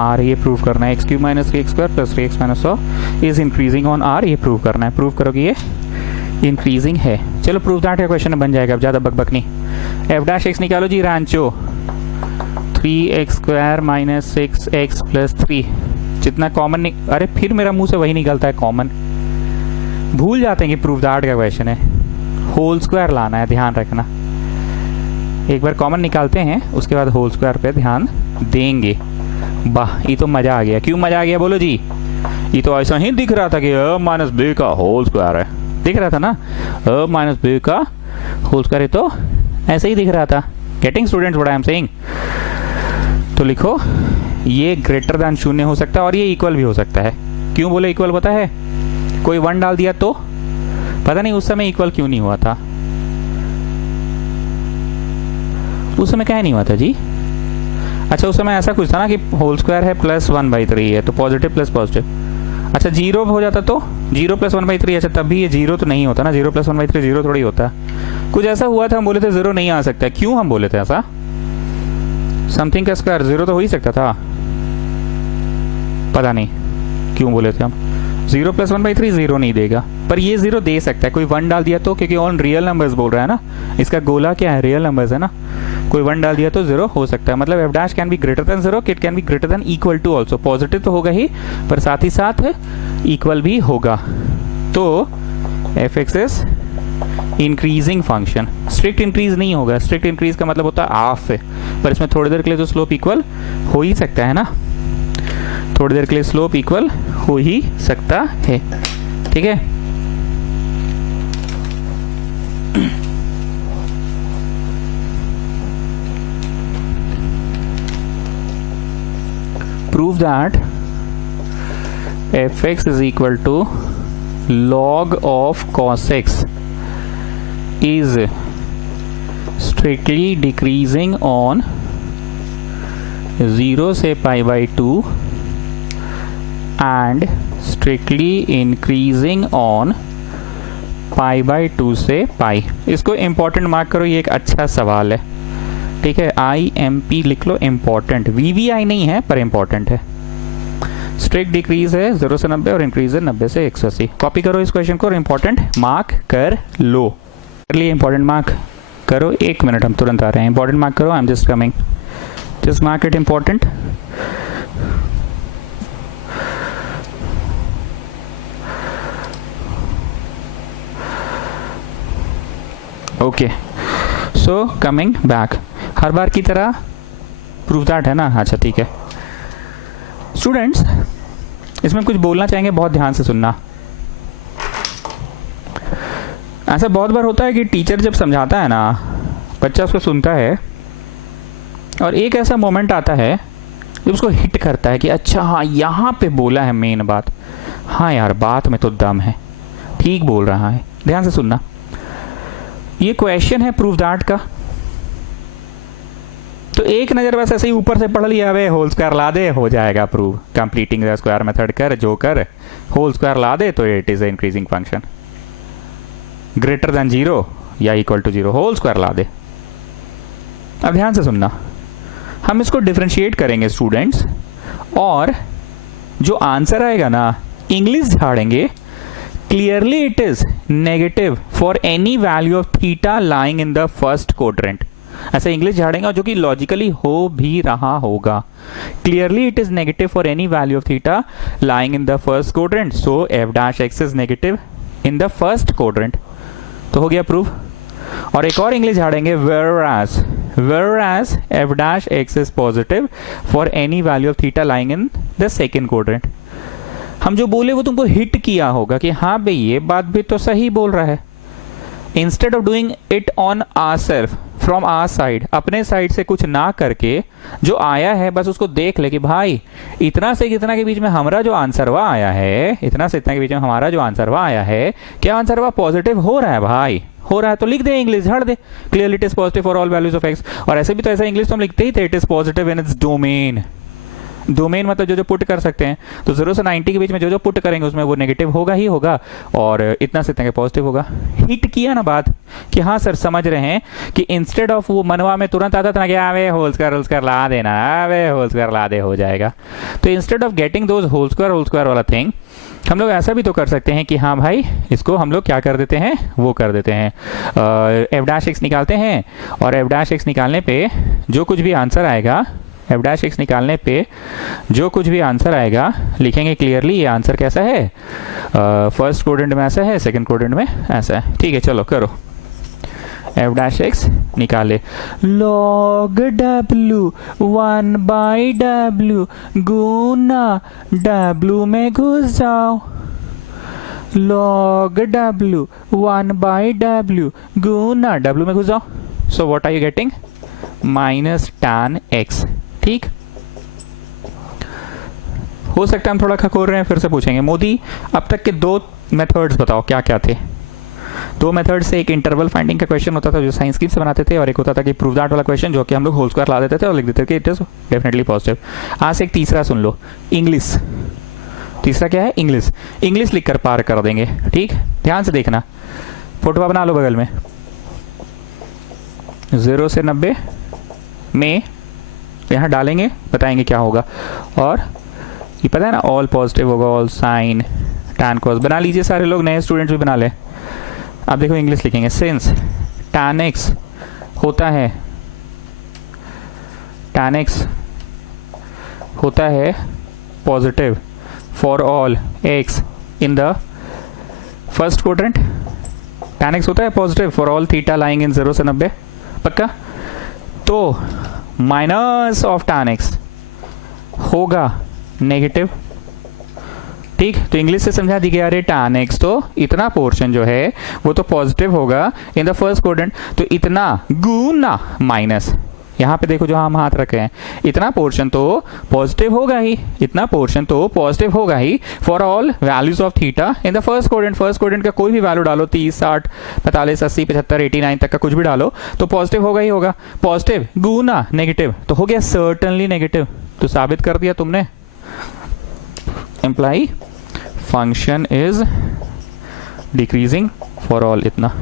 r. ये प्रूव करना है। x cube minus 3x square plus 3x minus 100 is increasing on r. ये prove करना है। Prove करोगे ये increasing है। चलो प्रूव दैट का क्वेश्चन बन जाएगा, अब ज्यादा बकबक नहीं। एफ डैश एक्स निकालो जी Rancho, 3x square minus 6x plus 3, जितना कॉमन अरे फिर मेरा मुंह से वही निकलता है कॉमन, भूल जाते हैं कि प्रूव दैट का क्वेश्चन है, होल स्क्वायर लाना है, ध्यान रखना। एक बार कॉमन निकालते हैं उसके बाद होल स्क्वायर पे ध्यान देंगे। वाह ये तो मजा आ गया। क्यों मजा आ गया बोलो जी? ये तो ऐसा ही दिख रहा था कि a माइनस बी का होल स्क्वायर है, दिख रहा था ना, a माइनस बी का होल स्क्वायर, तो ऐसे ही दिख रहा था। Getting students what I am saying? तो लिखो ये ग्रेटर देन 0 हो सकता है और ये इक्वल भी हो सकता है। क्यों बोले इक्वल पता है? कोई 1 डाल दिया तो पता नहीं उस समय इक्वल क्यों नहीं हुआ था, उस समय क्या नहीं हुआ था जी? अच्छा उस समय ऐसा कुछ था ना कि होल स्क्वायर है प्लस 1/3 है तो पॉजिटिव प्लस पॉजिटिव। अच्छा 0 हो जाता तो 0 प्लस 1/3, अच्छा तब भी ये 0 तो नहीं होता ना, 0 प्लस 1/3 0 थोड़ी होता। कुछ ऐसा हुआ था, हम बोले थे 0 नहीं आ सकता। क्यों हम बोले थे ऐसा? समथिंग का स्क्वायर 0 तो हो ही सकता था, पता नहीं क्यों बोले थे हम। 0 प्लस 1/3 0 नहीं देगा, पर ये 0 दे सकता है। कोई 1 डाल दिया तो, क्योंकि ऑन रियल नंबर्स बोल रहा है ना, इसका गोला क्या है, रियल नंबर्स है ना, कोई 1 डाल दिया तो 0 हो सकता है। मतलब f dash can be greater than 0, it can be greater than equal to also. Positive तो होगा ही पर साथ ही साथ इक्वल भी होगा। तो F x is increasing function, strict increase नहीं होगा। स्ट्रिक्ट इंक्रीज का मतलब होता है हाफ है, पर इसमें थोड़ी देर के लिए तो स्लोप इक्वल हो ही सकता है ना, थोड़ी देर के लिए स्लोप इक्वल हो ही सकता है, ठीक है। prove that fx is equal to log of cos x is strictly decreasing on 0 से pi by 2 and strictly increasing on pi by 2 से पाई। इसको इंपॉर्टेंट मार्क करो, ये एक अच्छा सवाल है, ठीक है। IMP लिख लो, इंपॉर्टेंट, VVI नहीं है पर इंपॉर्टेंट है। स्ट्रिक्ट डिक्रीज है 0 से 90 और इंक्रीज है 90 से 180। कॉपी करो इस क्वेश्चन को और इंपॉर्टेंट मार्क कर लो। कर लिए इंपॉर्टेंट मार्क करो, 1 मिनट हम तुरंत आ रहे हैं। इंपॉर्टेंट मार्क करो, I am just coming, just mark it important. Okay, so coming back, हर बार की तरह प्रूफ दैट है ना। अच्छा ठीक है स्टूडेंट्स, इसमें कुछ बोलना चाहेंगे, बहुत ध्यान से सुनना। ऐसा बहुत बार होता है कि टीचर जब समझाता है ना, बच्चा उसको सुनता है और एक ऐसा मोमेंट आता है जब उसको हिट करता है कि अच्छा हाँ यहाँ पे बोला है मेन बात, हाँ यार बात में तो दम है, ठीक बोल रहा है। ध्यान से सुनना, ये क्वेश्चन है प्रूफ दैट का, तो एक नजर बस ऐसे ही ऊपर से पढ़ लिया, वे होल स्क्वायर ला दे हो जाएगा prove. Completing the square method कर, जो कर होल स्क्वायर ला दे तो it is increasing function, greater than 0 या इक्वल टू 0 होल स्क्वायर ला दे। अब ध्यान से सुनना, हम इसको डिफरेंशिएट करेंगे स्टूडेंट्स, और जो आंसर आएगा ना इंग्लिश झाड़ेंगे, clearly it is negative for any value of theta lying in the first quadrant. ऐसा इंग्लिश झाड़ेंगे जो कि लॉजिकली हो भी रहा होगा। Clearly it is negative for any value of theta lying in the first quadrant, so f dash x is negative in the first quadrant. तो हो गया प्रूफ। और एक और इंग्लिश झाड़ेंगे, whereas f dash x is positive for any value of theta lying in the second quadrant. हम जो बोले वो तुमको हिट किया होगा कि हाँ भाई ये बात भी तो सही बोल रहा है। Instead of doing it on our self from our side, अपने साइड से कुछ ना करके जो आया है बस उसको देख ले कि भाई इतना से कितना के बीच में हमारा जो आंसरवा आया है, इतना से इतना के बीच में हमारा जो आंसरवा आया है, क्या आंसरवा पॉजिटिव हो रहा है? भाई हो रहा है तो लिख दे, इंग्लिश झाड़ दे, clearly it is positive for all values of x. और ऐसे भी तो ऐसा इंग्लिश तो हम लिखते ही थे, it is positive in its domain. Domain मतलब जो जो पुट कर सकते हैं, तो 0 से 90 के बीच में जो जो पुट करेंगे उसमें वो नेगेटिव होगा ही होगा, और इतना से इतना के पॉजिटिव होगा। हिट किया ना बात कि हाँ सर समझ रहे हैं कि इंस्टेड ऑफ वो मनवा में तुरंत आता था ना कि आवे होल स्क्वायर ला देना, आवे होल स्क्वायर ला दे हो जाएगा। तो instead of getting those whole square वाला थिंग, हम लोग ऐसा भी तो कर सकते हैं कि हाँ भाई इसको हम लोग क्या कर देते हैं, वो कर देते हैं एफ डैश एक्स निकालते हैं, और एफ डैश एक्स निकालने पे जो कुछ भी आंसर आएगा, एफ डैश एक्स निकालने पे जो कुछ भी आंसर आएगा लिखेंगे क्लियरली ये आंसर कैसा है, फर्स्ट क्वाड्रेंट में ऐसा है, सेकंड क्वाड्रेंट में ऐसा है। ठीक है चलो करो, एफ डैश एक्स निकाले, लॉग डब्ल्यू 1 बाई डब्ल्यू गुना डब्ल्यू में घुस जाओ, लॉग डब्ल्यू 1 बाई डब्ल्यू गुना डब्ल्यू में घुस जाओ। So what are you getting, minus tan x। ठीक, हो सकता है हम थोड़ा खकोर रहे हैं, फिर से पूछेंगे मोदी अब तक के 2 मेथड्स बताओ क्या क्या थे। 2 मेथड से एक इंटरवल फाइंडिंग का क्वेश्चन होता था जो साइंस की से बनाते थे, और एक होता था कि प्रूव दैट वाला क्वेश्चन जो कि हम लोग होल स्क्वायर ला देते थे और लिख देते थे कि इट इज डेफिनेटली पॉजिटिव। आज से एक तीसरा सुन लो, इंग्लिश। तीसरा क्या है, इंग्लिश। इंग्लिश लिखकर पार कर देंगे। ठीक, ध्यान से देखना, फोटो बना लो बगल में। 0 से 90 में यहाँ डालेंगे, बताएंगे क्या होगा, और ये पता है ना ऑल पॉजिटिव होगा, ऑल साइन टैन कॉस। बना लीजिए सारे लोग, नए स्टूडेंट्स भी बना ले। अब देखो इंग्लिश लिखेंगे, सिंस टैन एक्स होता है, टैन एक्स होता है positive for all x in the first quadrant, tan x होता है positive for all theta lying इन 0 से 90, पक्का। तो माइनस ऑफ टैन एक्स होगा नेगेटिव। ठीक, तो इंग्लिश से समझा दी गया, अरे टैन एक्स तो इतना पोर्शन जो है वो तो पॉजिटिव होगा इन द फर्स्ट क्वाड्रेंट, तो इतना गुना माइनस, यहाँ पे देखो जो हम हाथ रखे हैं, इतना पोर्शन तो पॉजिटिव होगा ही, इतना पोर्शन तो पॉजिटिव होगा ही for all values of theta in the first quadrant. First quadrant का कोई भी वैल्यू डालो, 30, 60, 45, 80, 75, 89 तक का कुछ भी डालो तो पॉजिटिव होगा ही होगा। पॉजिटिव गुना नेगेटिव तो हो गया सर्टेनली नेगेटिव, तो साबित कर दिया तुमने। Imply function is decreasing for all, इतना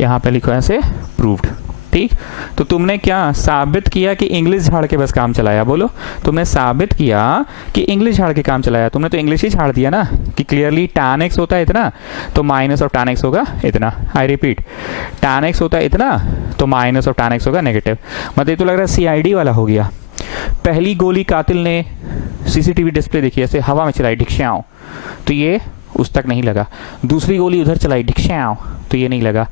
यहां पे लिखो ऐसे प्रूव्ड। ठीक, तो तुमने क्या साबित किया कि इंग्लिश झाड़ के बस काम चलाया। बोलो, तुमने साबित किया कि इंग्लिश झाड़ के काम चलाया। तुमने तो इंग्लिश ही झाड़ दिया ना कि क्लियरली tan x होता है इतना तो माइनस ऑफ tan x होगा इतना। आई रिपीट, tan x होता है इतना तो माइनस ऑफ tan x होगा नेगेटिव। मतलब तो लग रहा है CID वाला हो गया। पहली गोली कातिल ने CCTV डिस्प्ले देखी, ऐसे हवा में चलाई ढिक्श्याओ, तो ये उस तक नहीं लगा। दूसरी गोली उधर चलाई ढिक्श्याओ, तो ये नहीं लगा।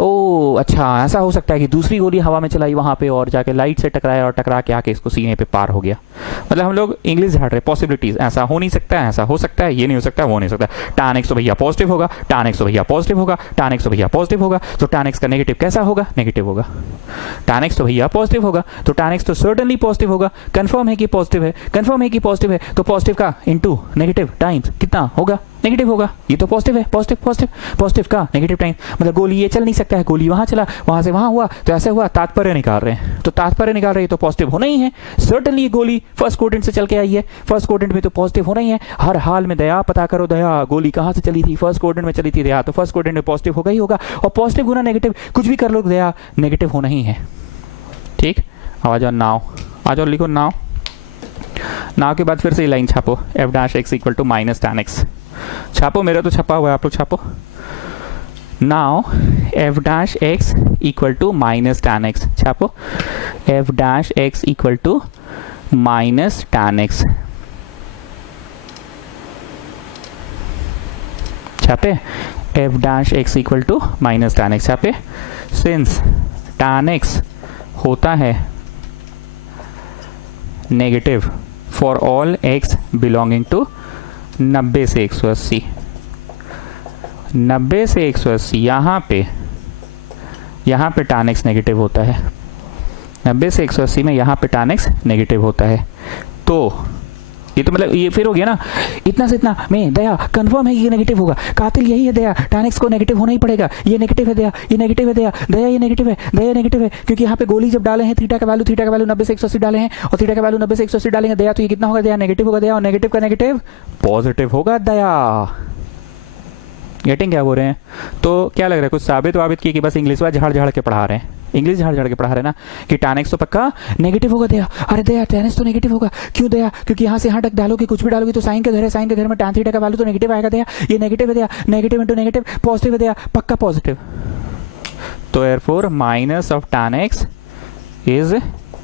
ओ अच्छा, ऐसा हो सकता है कि दूसरी गोली हवा में चलाई वहां पे और जाके लाइट से टकराया और टकरा के आके इसको सीने पे पार हो गया। मतलब हम लोग इंग्लिश झाड़ रहे, पॉसिबिलिटीज, ऐसा हो नहीं सकता है, ऐसा हो सकता है, ये नहीं हो सकता, वो नहीं हो सकता। tan x तो भैया पॉजिटिव होगा, tan x तो भैया पॉजिटिव होगा, tan x तो भैया पॉजिटिव होगा, तो tan x का नेगेटिव कैसा होगा? नेगेटिव होगा। tan x तो भैया पॉजिटिव होगा, तो tan x तो सर्टेनली पॉजिटिव होगा। कंफर्म है कि पॉजिटिव है, कंफर्म है कि पॉजिटिव है, तो पॉजिटिव का इंटू नेगेटिव टाइम्स कितना होगा? नेगेटिव होगा। ये तो पॉजिटिव है, पॉजिटिव पॉजिटिव पॉजिटिव का नेगेटिव टाइम, मतलब गोली ये चल नहीं सकता है, गोली वहां चला, वहां से वहां हुआ, तो ऐसे हुआ। तात्पर्य निकाल रहे हैं, तो तात्पर्य निकाल रहे हैं तो पॉजिटिव होना ही है। सर्टेनली ये गोली फर्स्ट क्वाड्रेंट से चल के आई है, फर्स्ट क्वाड्रेंट में तो पॉजिटिव होना ही है। हर हाल में दया पता करो, दया गोली कहां से चली थी? फर्स्ट क्वाड्रेंट में चली थी दया, तो फर्स्ट क्वाड्रेंट में पॉजिटिव होगा ही होगा। और पॉजिटिव गुना नेगेटिव कुछ भी कर लो, दया नेगेटिव होना ही है। ठीक, आ जाओ नाउ, आ जाओ लिखो नाउ। नाउ के बाद फिर से लाइन छापो, f dash x equal to minus tan x। छापो, मेरा तो छपा हुआ है, आप लोग छापो। Now f dash x equal to minus tan x, छापो। f dash x equal to minus tan x, छापे। f dash x equal to minus tan x, छापे। सिंस tan x होता है negative for all x belonging to 90 से 180, 90 से 180, यहाँ पे tan x negative होता है। 90 से 180 में यहाँ पे tan x नेगेटिव होता है। तो ये तो मतलब ये फिर हो गया ना, इतना से इतना में दया कंफर्म है कि ये नेगेटिव होगा। कातिल यही है दया, tan x को नेगेटिव होना ही पड़ेगा। ये नेगेटिव है दया, ये नेगेटिव है दया, दया ये नेगेटिव है, दया नेगेटिव है, क्योंकि यहाँ पे गोली जब डाले हैं थीटा का वैल्यू 90 से 180 डाले हैं और थीटा का वैल्यू 90 से 180 डालेंगे दया, तो ये कितना होगा? दया नेगेटिव होगा दया, और नेगेटिव का नेगेटिव पॉजिटिव होगा दया। गेटिंग क्या बोल रहे हैं? तो क्या लग रहा है कुछ साबित वाबित किए कि बस इंग्लिश वाला झाड़ झाड़ के पढ़ा रहे हैं, इंग्लिश झाड़ झाड़ के पढ़ा रहे ना कि tan x तो पक्का नेगेटिव होगा दया। अरे दया tan x तो नेगेटिव होगा, क्यों दया? क्योंकि यहाँ से यहाँ तक डालोगे, कुछ भी डालोगे तो साइन के घर है, साइन के घर में tan थीटा का वैल्यू तो नेगेटिव आएगा दया। ये नेगेटिव है दया, नेगेटिव इंटू नेगेटिव पॉजिटिव है दया, पक्का पॉजिटिव। तो therefore minus of tan x is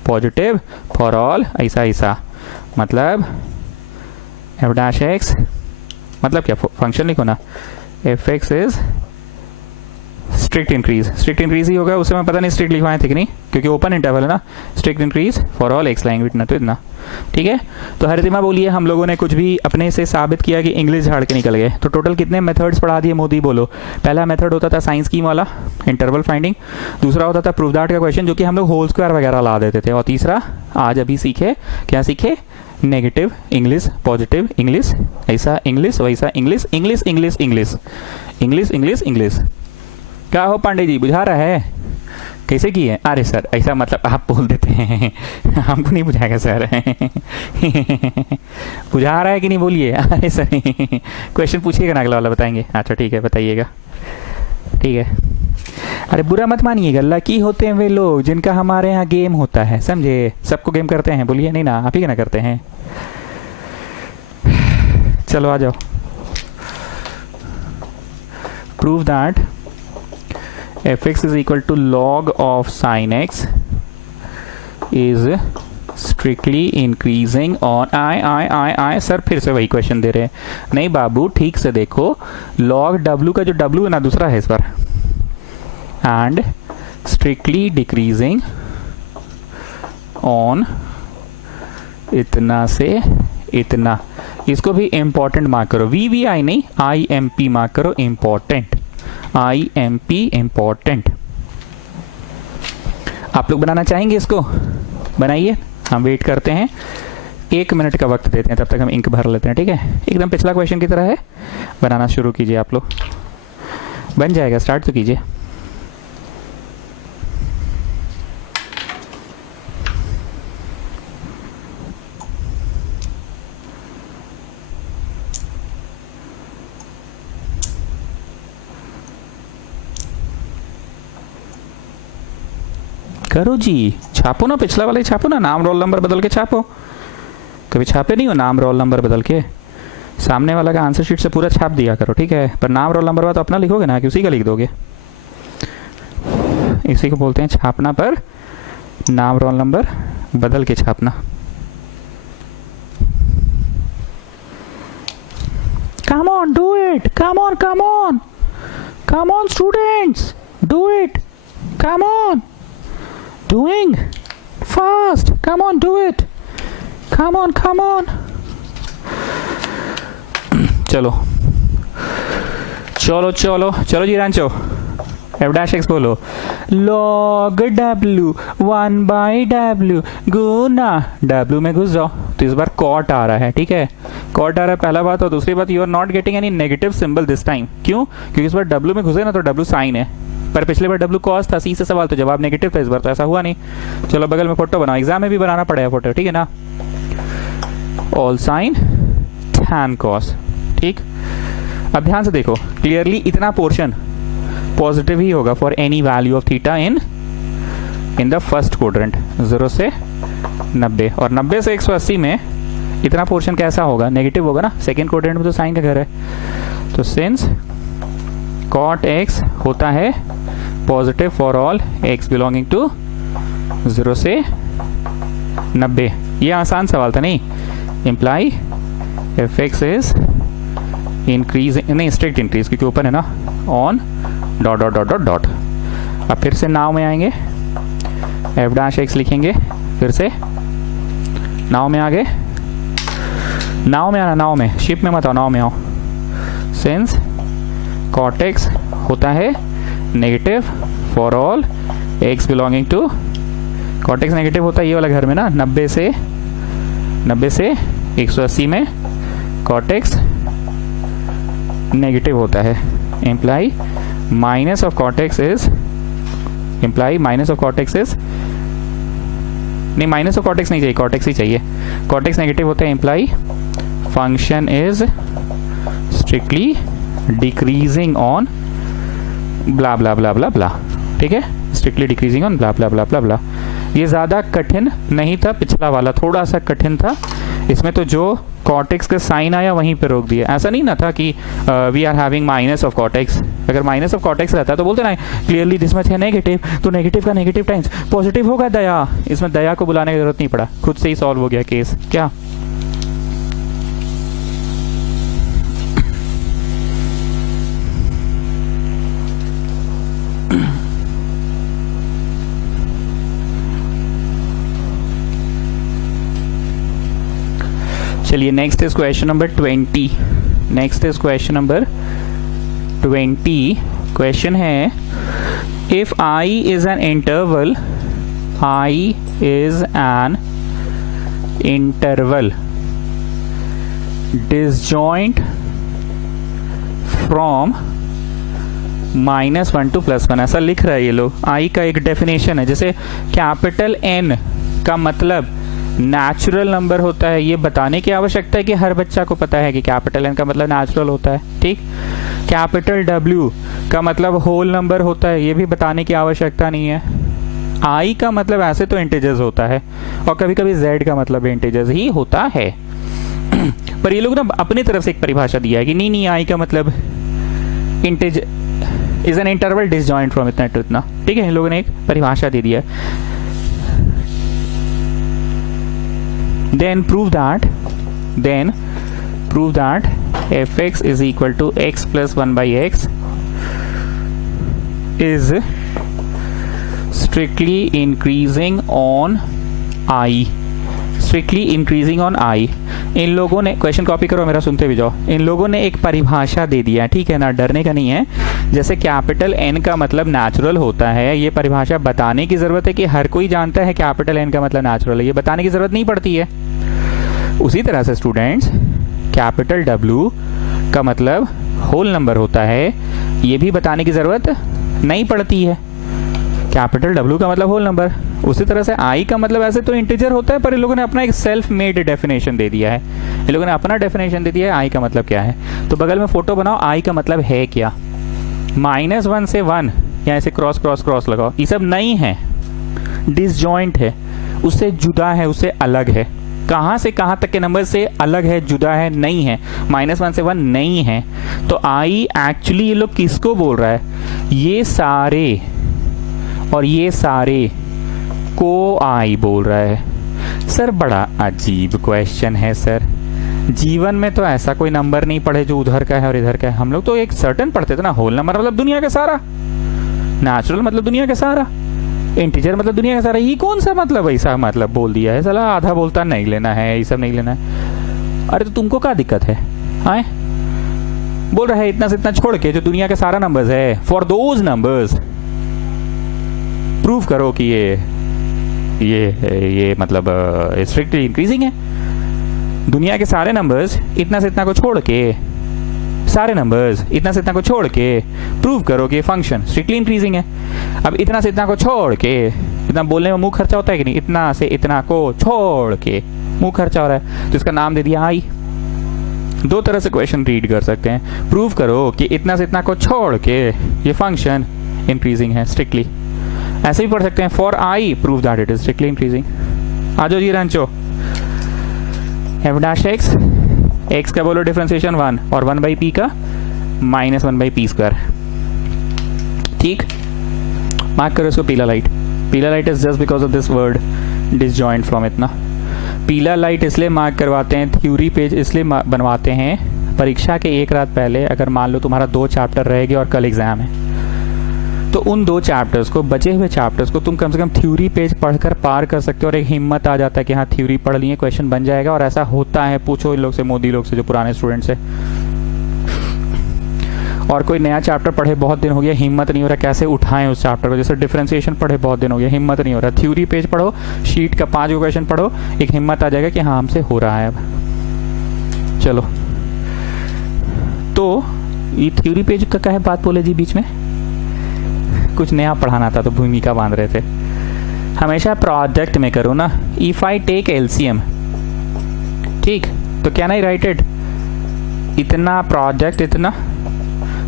positive for all ऐसा ऐसा, मतलब f डैश x मतलब क्या? फंक्शन लिखो ना, fx इज स्ट्रिक्ट इंक्रीज ही होगा। उसे मैं पता नहीं स्ट्रिक्ट लिखवाए थे कि नहीं, क्योंकि ओपन इंटरवल है ना। Strict increase for all x line इतना तो इतना, ठीक है। तो हरितिमा बोलिए, हम लोगों ने कुछ भी अपने से साबित किया कि इंग्लिश झाड़ के निकल गए। तो टोटल कितने मेथड्स पढ़ा दिए मोदी? बोलो। पहला मेथड होता था साइंस स्कीम वाला, इंटरवल फाइंडिंग। दूसरा होता था प्रूव दैट का क्वेश्चन, जो कि हम लोग होल स्क्वायर वगैरह ला देते थे। और तीसरा आज अभी सीखे, क्या सीखे? नेगेटिव इंग्लिश, पॉजिटिव इंग्लिश, ऐसा इंग्लिश वैसा English, English English English English English English. क्या हो पांडे जी, बुझा रहा है? कैसे किए? अरे सर ऐसा मतलब आप बोल देते हैं, हमको नहीं बुझाएगा सर। बुझा रहा है कि नहीं बोलिए। अरे सर क्वेश्चन पूछिएगा ना, अगला वाला बताएंगे। अच्छा ठीक है, बताइएगा। ठीक है, अरे बुरा मत मानिएगा, लकी होते हैं वे लोग जिनका हमारे यहाँ गेम होता है, समझे? सबको गेम करते हैं, बोलिए नहीं ना, आप ही ना करते हैं। चलो आ जाओ। Prove that fx is equal to log of sin x is strictly increasing on I sir फिर से वही क्वेश्चन दे रहे हैं। नहीं बाबू, ठीक से देखो, log w का जो w है ना, दूसरा है इस पर, and strictly decreasing on इतना से इतना। इसको भी इंपॉर्टेंट मार्क करो, VVI नहीं IMP मार्क करो, इंपॉर्टेंट, IMP इंपॉर्टेंट। आप लोग बनाना चाहेंगे इसको? बनाइए, हम वेट करते हैं, 1 मिनट का वक्त देते हैं, तब तक हम इंक भर लेते हैं, ठीक है? एकदम पिछला क्वेश्चन की तरह है, बनाना शुरू कीजिए आप लोग। बन जाएगा, स्टार्ट तो कीजिए। करो जी, छापो ना, पिछला वाला ही छापो ना, नाम रोल नंबर बदल के छापो। कभी छापे नहीं हो नाम रोल नंबर बदल के? सामने वाला का आंसर शीट से पूरा छाप दिया करो, ठीक है? पर नाम रोल नंबर तो अपना लिखोगे ना, कि उसी का लिख दोगे? इसी को बोलते हैं छापना, पर नाम रोल नंबर बदल के छापना। Come on, do it, come on, come on, come on students, do it, come on, doing fast, come on, do it, come on, come on। चलो चलो चलो चलो जी रांचो, f' बोलो। log w 1/w गुना w में घुस जाओ। तो इस बार cot आ रहा है, ठीक है? cot आ रहा है, पहला बात। और दूसरी बात, you are not getting any negative symbol this time. क्यों? क्योंकि इस बार w में घुसे ना तो w साइन है, पर पिछले बार w cos था, सी से सवाल, तो जवाब नेगेटिव था। इस बार तो ऐसा हुआ नहीं। चलो बगल में फोटो बनाओ, एग्जाम में भी बनाना पड़ेगा फोटो, ठीक है ना? ऑल साइन tan cos, ठीक? अब ध्यान से देखो, क्लियरली इतना पोर्शन पॉजिटिव ही होगा for any value of theta in the first quadrant, 0 से 90। और 90 से 180 में इतना पोर्शन कैसा होगा? नेगेटिव होगा ना। सेकेंड क्वाड्रेंट में तो साइन का घर है, तो सिंस cot x होता है positive for all x belonging to 0 से 90। ये आसान सवाल था, नहीं? इम्प्लाई fx इज इंक्रीज, नहीं स्ट्रिक्ट इंक्रीज, क्योंकि ओपन है ना, on dot dot dot dot dot. अब फिर से नाव में आएंगे, f' लिखेंगे, फिर से नाव में आ गए। नाव में आना, नाव में, शिप में मत आओ, नाव में आओ। सिंस cot x होता है negative for all x belonging to, cot x negative होता है ये वाला घर में ना, 90 से 180 में cot x नेगेटिव होता है। Imply minus of cot x is, imply minus of cot x is, नहीं माइनस ऑफ cot x नहीं चाहिए, cot x ही चाहिए। cot x नेगेटिव होता है, imply function is strictly decreasing on blah blah blah blah blah, ठीक है? Strictly decreasing on blah blah blah blah blah. ये ज्यादा कठिन नहीं था, पिछला वाला थोड़ा सा कठिन था। इसमें तो जो cot x का साइन आया वहीं पे रोक दिया। ऐसा नहीं ना था कि we are having minus of cot x। अगर माइनस ऑफ cot x रहता तो बोलते ना क्लियरली दिस मच है नेगेटिव, तो नेगेटिव का नेगेटिव टाइम्स पॉजिटिव होगा दया। इसमें दया को बुलाने की जरूरत नहीं पड़ा, खुद से ही सॉल्व हो गया केस। क्या चलिए next is question number 20। Next is question number 20। Question है, if I is an interval, I is an interval disjoint from -1 to +1, ऐसा लिख रहा है ये लोग। I का एक डेफिनेशन है, जैसे कैपिटल N का मतलब नेचुरल नंबर होता है, ये बताने की आवश्यकता है कि हर बच्चा को पता है कि कैपिटल N का मतलब नेचुरल होता है, ठीक? कैपिटल W का मतलब होल नंबर होता है, ये भी बताने की आवश्यकता नहीं है। I का मतलब ऐसे तो इंटीजर्स होता है, और कभी कभी Z का मतलब इंटीजर्स ही होता है। पर ये लोग ना अपनी तरफ से एक परिभाषा दिया है कि नहीं I का मतलब integer is an interval disjoint from इतना टू इतना, ठीक है? इन लोगों ने एक परिभाषा दे दिया है। then prove that fx is equal to x plus 1 by x is strictly increasing on I, strictly increasing on I। इन लोगों ने, क्वेश्चन कॉपी करो मेरा, सुनते भी जाओ। इन लोगों ने एक परिभाषा दे दिया है, ठीक है ना, डरने का नहीं है। जैसे कैपिटल एन का मतलब नेचुरल होता है, ये परिभाषा बताने की जरूरत है कि हर कोई जानता है कैपिटल एन का मतलब नेचुरल है, ये बताने की जरूरत नहीं पड़ती है। उसी तरह से स्टूडेंट्स, कैपिटल डब्ल्यू का मतलब होल नंबर होता है, ये भी बताने की जरूरत नहीं पड़ती है। कैपिटल डब्ल्यू का मतलब होल नंबर। उसी तरह से आई का मतलब ऐसे तो इंटीजर होता है, पर इन लोगों ने अपना एक सेल्फ मेड डेफिनेशन दे दिया है। इन लोगों ने अपना डेफिनेशन दे दिया है आई का मतलब क्या है। तो बगल में फोटो बनाओ, आई का मतलब है क्या। -1 से 1 या ऐसे क्रॉस क्रॉस क्रॉस लगाओ, ये सब नहीं है, डिसजॉइंट है, उससे जुदा है, उससे अलग है। कहां से कहां तक के नंबर से अलग है, जुदा है, नहीं है। -1 से 1 नहीं है। तो आई एक्चुअली ये लोग किसको बोल रहा है, ये सारे और ये सारे को आई बोल रहा है। सर बड़ा अजीब क्वेश्चन है सर, जीवन में तो ऐसा कोई नंबर नहीं पढ़े जो उधर का है और इधर का है। हम लोग तो एक सर्टेन पढ़ते थे ना, होल नंबर मतलब दुनिया का सारा, नेचुरल मतलब दुनिया का सारा, इंटीजर मतलब दुनिया का सारा। ये कौन सा मतलब ऐसा मतलब बोल दिया है, साला आधा बोलता नहीं लेना है, ये सब नहीं लेना है। अरे तो तुमको क्या दिक्कत है, आए बोल रहा है इतना से इतना छोड़ के जो दुनिया के सारा नंबर्स है, फॉर दोज नंबर्स प्रूव करो कि ये मतलब स्ट्रिक्टली इंक्रीजिंग है। दुनिया के सारे नंबर्स इतना से इतना को छोड़ के, सारे नंबर्स इतना से इतना को छोड़ के प्रूव करो कि फंक्शन स्ट्रिक्टली इंक्रीजिंग है। अब इतना से इतना को छोड़ के, इतना बोलने में मुंह खर्चा होता है कि नहीं, इतना से इतना को छोड़ के मुंह खर्चा हो रहा है, तो इसका नाम दे दिया आई। दो तरह से क्वेश्चन रीड कर सकते हैं, प्रूव करो कि इतना से इतना को छोड़ के ये फंक्शन इंक्रीजिंग है स्ट्रिक्टली। ऐसे भी पढ़ सकते हैं, for I prove that it is strictly increasing. आ जाओ जी रंचो, एफ डैश एक्स का बोलो डिफरेंशिएशन 1 और 1/p का -1/p²। ठीक, मार्क करो इसको पीला लाइट। पीला light is just because of this word disjoint from इतना। पीला लाइट इसलिए मार्क करवाते हैं, थ्योरी पेज इसलिए बनवाते हैं, परीक्षा के एक रात पहले अगर मान लो तुम्हारा 2 चैप्टर रहेगी और कल एग्जाम है, तो उन 2 चैप्टर्स को, बचे हुए चैप्टर्स को तुम कम से कम थ्योरी पेज पढ़कर पार कर सकते हो और एक हिम्मत आ जाता है कि हाँ थ्योरी पढ़ लिए, क्वेश्चन बन जाएगा। और ऐसा होता है, पूछो इन लोग से, मोदी लोग से, जो पुराने स्टूडेंट्स है। और कोई नया चैप्टर पढ़े बहुत दिन हो गया, हिम्मत नहीं हो रहा कैसे उठाएं उस चैप्टर को, जैसे डिफरेंशिएशन पढ़े बहुत दिन हो गया, हिम्मत नहीं हो रहा, थ्योरी पेज पढ़ो, शीट का 5 क्वेश्चन पढ़ो, एक हिम्मत आ जाएगा कि हाँ हमसे हो रहा है अब। चलो, तो ये थ्योरी पेज का क्या है बात बोले जी बीच में, कुछ नया पढ़ाना था तो भूमिका बांध रहे थे। हमेशा प्रोजेक्ट में करो ना। इफ आई टेक एलसीएम, ठीक, तो कैन आई राइट इट, इतना प्रोजेक्ट इतना।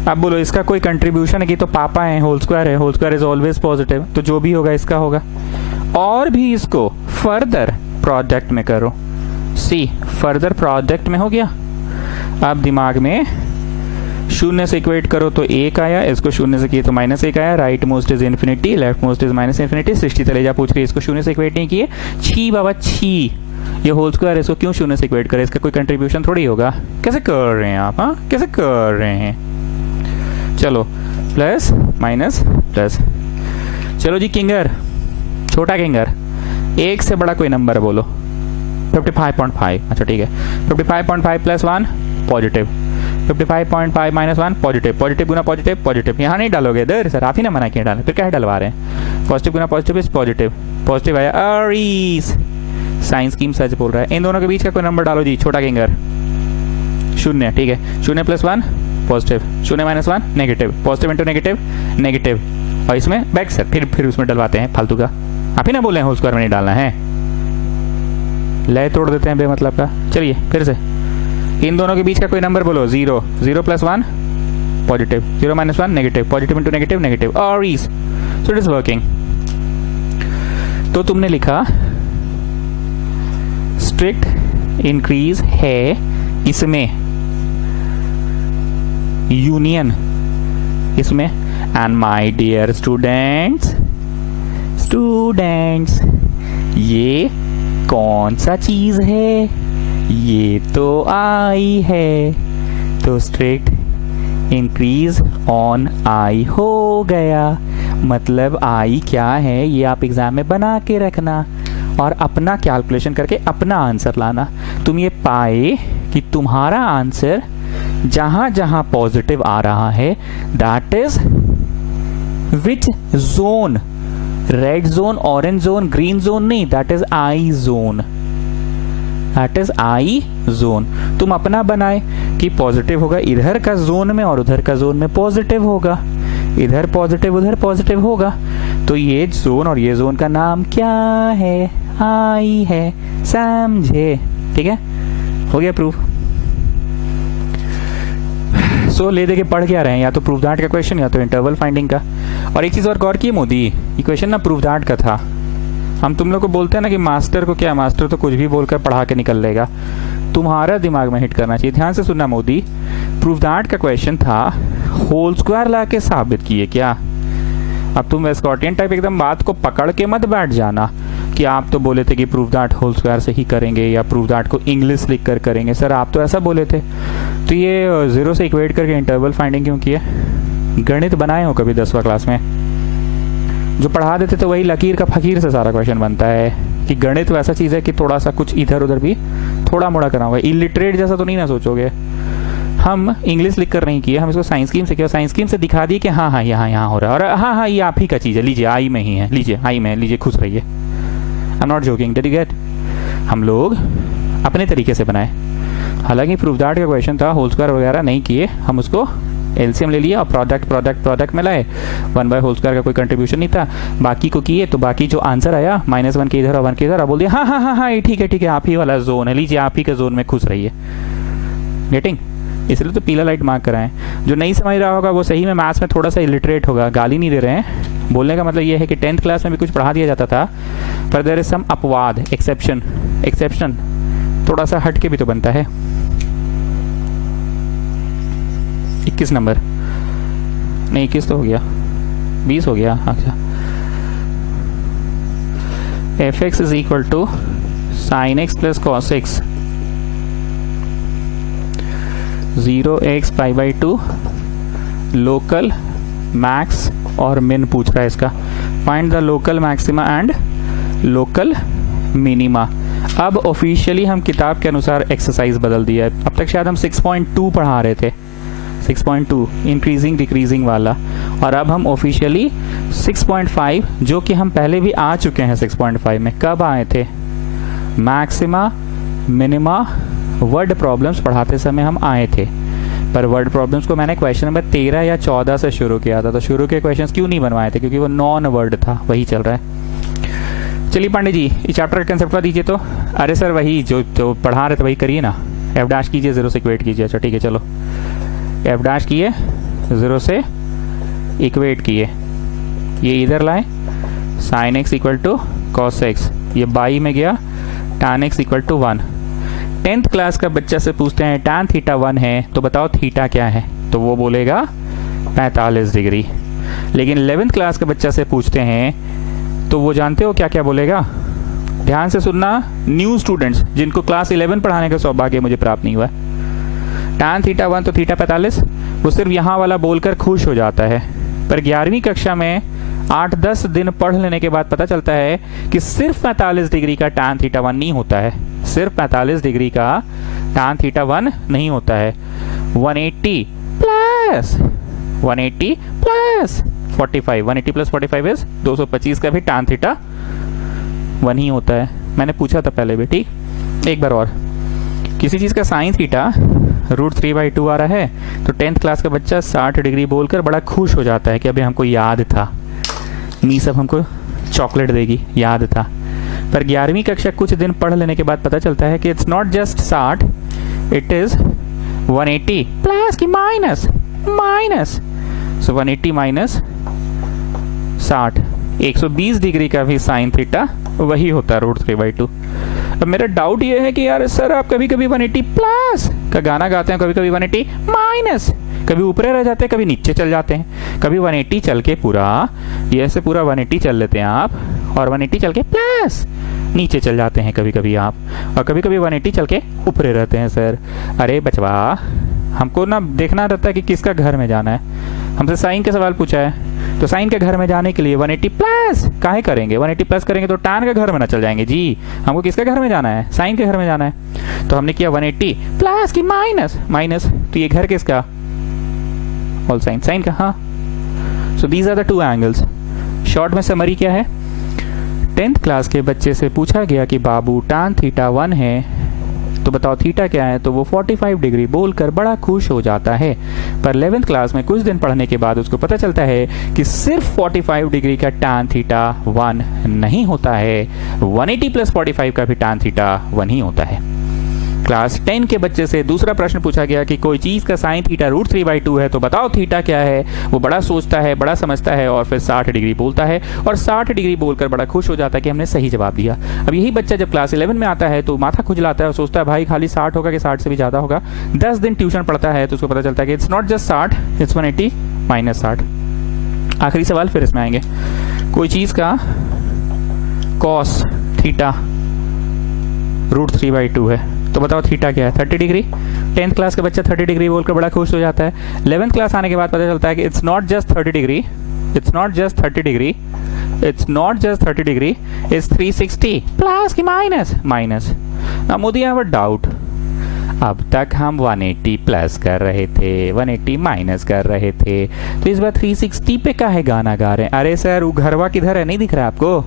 अब बोलो इसका कोई कंट्रीब्यूशन है कि तो पापा है, whole square is always positive, तो जो भी होगा इसका होगा। और भी इसको फर्दर प्रोजेक्ट में करो, सी फर्दर प्रोजेक्ट में हो गया। अब दिमाग में 0 से इक्वेट करो तो 1 आया, इसको 0 से किए तो -1 आया, right most is infinity, left most is -infinity, Srishti Taleja पूछ रही है इसको 0 से इक्वेट नहीं किए, छी बाबा छी, ये होल स्क्वायर इसको क्यों 0 से इक्वेट करे, इसका कोई कंट्रीब्यूशन थोड़ी होगा। कैसे कर रहे हैं आप, हाँ कैसे कर रहे हैं। चलो प्लस माइनस प्लस, चलो जी किंगर, छोटा किंगर, 1 से बड़ा कोई नंबर बोलो। 55.5, अच्छा ठीक है, 55.5 + 1 पॉजिटिव, 55.5 - 1 पॉजिटिव, पॉजिटिव गुना पॉजिटिव पॉजिटिव। यहाँ नहीं डालोगे इधर सर, आप ही ना मना किए डालें, फिर क्या डलवा रहे हैं। Positive Guna positive is positive, positive आया। अरीस साइंस स्कीम सच बोल रहा है। इन दोनों के बीच का कोई नंबर डालो जी, छोटा किंगर। 0, ठीक है, 0 + 1 positive, 0 - 1 negative, positive into negative negative, और इसमें बैक सर फिर उसमें डलवाते हैं फालतू का। आप ही ना बोले हैं होल स्क्वायर में नहीं डालना है, लय तोड़ देते हैं बेमतलब का। चलिए फिर से, इन दोनों के बीच का कोई नंबर बोलो। 0 + 1 positive, 0 - 1 negative, positive into negative negative, और is so it is working. तो तुमने लिखा स्ट्रिक्ट इंक्रीज है इसमें, यूनियन इसमें। एंड माय डियर स्टूडेंट्स, ये कौन सा चीज है, ये तो आई है, तो स्ट्रिक्ट इंक्रीज ऑन आई हो गया। मतलब आई क्या है ये आप एग्जाम में बना के रखना। और अपना कैलकुलेशन करके अपना आंसर लाना। तुम ये पाए कि तुम्हारा आंसर जहां जहां पॉजिटिव आ रहा है that is which zone, red zone, orange zone, green zone नहीं, that is I zone, that is I zone. तुम अपना बनाए कि पॉजिटिव होगा इधर का जोन में और उधर का जोन में पॉजिटिव होगा, इधर पॉजिटिव उधर पॉजिटिव होगा। तो ये जोन और ये जोन का नाम क्या है? आई है, समझे? ठीक है, हो गया प्रूफ। सो ले दे के पढ़ क्या रहे हैं, या तो प्रूफ दैट का क्वेश्चन या तो इंटरवल फाइंडिंग का। और एक चीज और गौर की मोदी, ये क्वेश्चन ना प्रूफ दैट का था। हम तुम लोग को बोलते हैं ना कि मास्टर को क्या, मास्टर तो कुछ भी बोलकर पढ़ा के निकल लेगा, तुम्हारा दिमाग में हिट करना चाहिए। ध्यान से सुनना मोदी, प्रूफ दैट का क्वेश्चन था होल स्क्वायर ला के साबित किए क्या। अब तुम स्कॉटियन टाइप एकदम बात को पकड़ के मत बैठ जाना कि आप तो बोले थे कि प्रूफ दैट होल स्क्वायर से ही करेंगे या प्रूफ दैट को इंग्लिश लिख कर करेंगे। सर आप तो ऐसा बोले थे, तो ये जीरो से इक्वेट करके इंटरवल फाइंडिंग क्यों किया? गणित बनाए हो कभी 10वीं क्लास में? जो पढ़ा देते तो वही लकीर का फकीर से सारा क्वेश्चन बनता है कि गणित वैसा चीज है कि थोड़ा सा कुछ इधर उधर भी थोड़ा मोड़ा करना होगा। इलिटरेट जैसा तो नहीं ना सोचोगे। हम इंग्लिश लिख कर नहीं किए, हम इसको साइंस स्कीम से किया, साइंस स्कीम से दिखा दिए कि हाँ हाँ यहाँ हो रहा है, और हाँ हाँ ये आप ही का चीज है, लीजिए आई में ही है, लीजिए आई में, लीजिए खुश रहिए। आई am not joking, did you gate? हम लोग अपने तरीके से बनाए। हालांकि प्रूफ दैट का क्वेश्चन था, होल स्क्वायर वगैरह नहीं किए, हम उसको एलसीएम ले लिया और प्रोडक्ट में लाए। 1 होल स्क्वायर का कोई कंट्रीब्यूशन नहीं था, बाकी को किए तो बाकी जो आंसर आया -1 के इधर और 1 के इधर, बोल दिया हाँ हाँ हाँ हाँ ये ठीक है आप ही वाला जोन है, लीजिए आप ही के जोन में खुश रहिए। गेटिंग? इसलिए तो पीला लाइट मार्क कराएं। जो नहीं समझ रहा होगा वो सही में मैथ्स में थोड़ा सा इलिटरेट होगा, गाली नहीं दे रहे हैं। बोलने का मतलब ये है कि 10th क्लास में भी कुछ पढ़ा दिया जाता था, पर देयर इज सम अपवाद, एक्सेप्शन थोड़ा सा हट के भी तो बनता है। 21 नंबर नहीं, 21 तो हो गया, 20 हो गया। अच्छा, fx is equal to sine x plus cos x 0x π/2 local max और मिन पूछ रहा है इसका। Find the local maxima and local minima. अब ऑफिशियली हम किताब के अनुसार एक्सरसाइज बदल दिया है। अब तक शायद हम 6.2 पढ़ा रहे थे, 6.2 इंक्रीजिंग डिक्रीजिंग वाला, और अब हम ऑफिशियली 6.5, जो कि हम पहले भी आ चुके हैं 6.5 में। कब आए थे? मैक्सिमा मिनिमा वर्ड प्रॉब्लम्स पढ़ाते समय हम आए थे, पर वर्ड प्रॉब्लम्स को मैंने क्वेश्चन नंबर 13 या 14 से शुरू किया था। तो शुरू के क्वेश्चंस क्यों नहीं बनवाए थे? क्योंकि वो नॉन वर्ड था, वही चल रहा है। चलिए पांडे जी, इस चैप्टर का कंसेप्ट दीजिए तो। अरे सर वही जो पढ़ा रहे थे वही करिए ना, एफ डैश कीजिए, 0 से इक्वेट कीजिए। अच्छा ठीक है, चलो एफ डैश किए, 0 से इक्वेट किए, ये इधर लाए, sine x equal to cos x, ये बाई में गया, tan x equal to 1। 10th class का बच्चा से पूछते हैं tan थीटा 1 है तो बताओ थीटा क्या है, तो वो बोलेगा 45 डिग्री। लेकिन 11th क्लास का बच्चा से पूछते हैं तो वो जानते हो क्या क्या बोलेगा? ध्यान से सुनना न्यू स्टूडेंट्स, जिनको क्लास 11 पढ़ाने का सौभाग्य मुझे प्राप्त नहीं हुआ। tan थीटा 1 तो थीटा 45, वो सिर्फ यहाँ वाला बोलकर खुश हो जाता है। पर 11वीं कक्षा में 8-10 दिन पढ़ लेने के बाद पता चलता है कि सिर्फ 45 डिग्री का tan थीटा 1 नहीं होता है, सिर्फ 45 डिग्री का tan थीटा 1 नहीं होता है। 180 प्लस 45, 180 प्लस 45 इज 225 का भी tan थीटा 1 ही होता है। मैंने पूछा था पहले भी, ठीक। एक बार और, किसी चीज का साइन थीटा √3/2 आ रहा है तो 10th क्लास का बच्चा 60 डिग्री बोलकर बड़ा खुश हो जाता है कि अभी हमको याद था, मी सब हमको चॉकलेट देगी, याद था। पर 11वीं कक्षा कुछ दिन पढ़ लेने के बाद पता चलता है कि it's not just 60, it is 180 plus की माइनस, सो 180 माइनस 60, 120 डिग्री का भी साइन थीटा वही होता है √3/2। अब मेरा डाउट ये है कि यार सर आप कभी कभी 180 प्लस का गाना गाते हैं, कभी कभी 180 माइनस, कभी ऊपर रह जाते हैं, कभी नीचे चल जाते हैं, कभी 180 चल के पूरा ये ऐसे पूरा 180 चल लेते हैं आप, और 180 चल के प्लस नीचे चल जाते हैं कभी कभी आप, और कभी कभी 180 चल के ऊपर रहते हैं। सर अरे बचवा, हमको ना देखना रहता है कि किसका घर में जाना है। हमसे साइन का सवाल पूछा है तो साइन के घर में जाने के लिए 180 प्लस काहे करेंगे, 180 प्लस करेंगे तो tan के घर में ना चल जाएंगे जी। हमको किसके घर में जाना है, साइन के घर में जाना है। तो हमने किया 180 प्लस की माइनस माइनस, तो ये घर किसका, ऑल साइन, साइन का। हाँ, so these are the two angles. Short में समरी क्या है, 10th क्लास के बच्चे से पूछा गया कि बाबू tan थीटा 1 है तो बताओ थीटा क्या है, तो वो 45 डिग्री बोलकर बड़ा खुश हो जाता है। पर 11th क्लास में कुछ दिन पढ़ने के बाद उसको पता चलता है कि सिर्फ 45 डिग्री का tan थीटा 1 नहीं होता है, 180 प्लस 45 का भी tan थीटा 1 ही होता है। क्लास 10 के बच्चे से दूसरा प्रश्न पूछा गया कि कोई चीज का साइन थीटा √3/2 है तो बताओ थीटा क्या है। वो बड़ा सोचता है, बड़ा समझता है और फिर 60 डिग्री बोलता है और 60 डिग्री बोलकर बड़ा खुश हो जाता है कि हमने सही जवाब दिया। अब यही बच्चा जब क्लास 11 में आता है तो माथा खुजलाता है और सोचता है भाई खाली 60 होगा कि 60 से भी ज्यादा होगा। 10 दिन ट्यूशन पढ़ता है तो उसको पता चलता है कि it's not just 60, it's 180 minus 60। आखिरी सवाल फिर इसमें आएंगे, कोई चीज का कॉस थीटा √3/2 है तो बताओ थीटा क्या है, 30 डिग्री। 10th क्लास का बच्चा 30 डिग्री बोलकर बड़ा खुश हो जाता है। 11th क्लास आने के बाद पता चलता है कि it's not just 30 degree, it's not just 30 degree, it's not just 30 degree, it's 360 plus की minus minus. Now Modi I have a doubt, अब तक हम 180 प्लस कर रहे थे, 180 माइनस कर रहे थे, तो इस बार 360 पे काहे गाना गा रहे हैं। अरे सर वो घरवा किधर है, नहीं दिख रहा है आपको,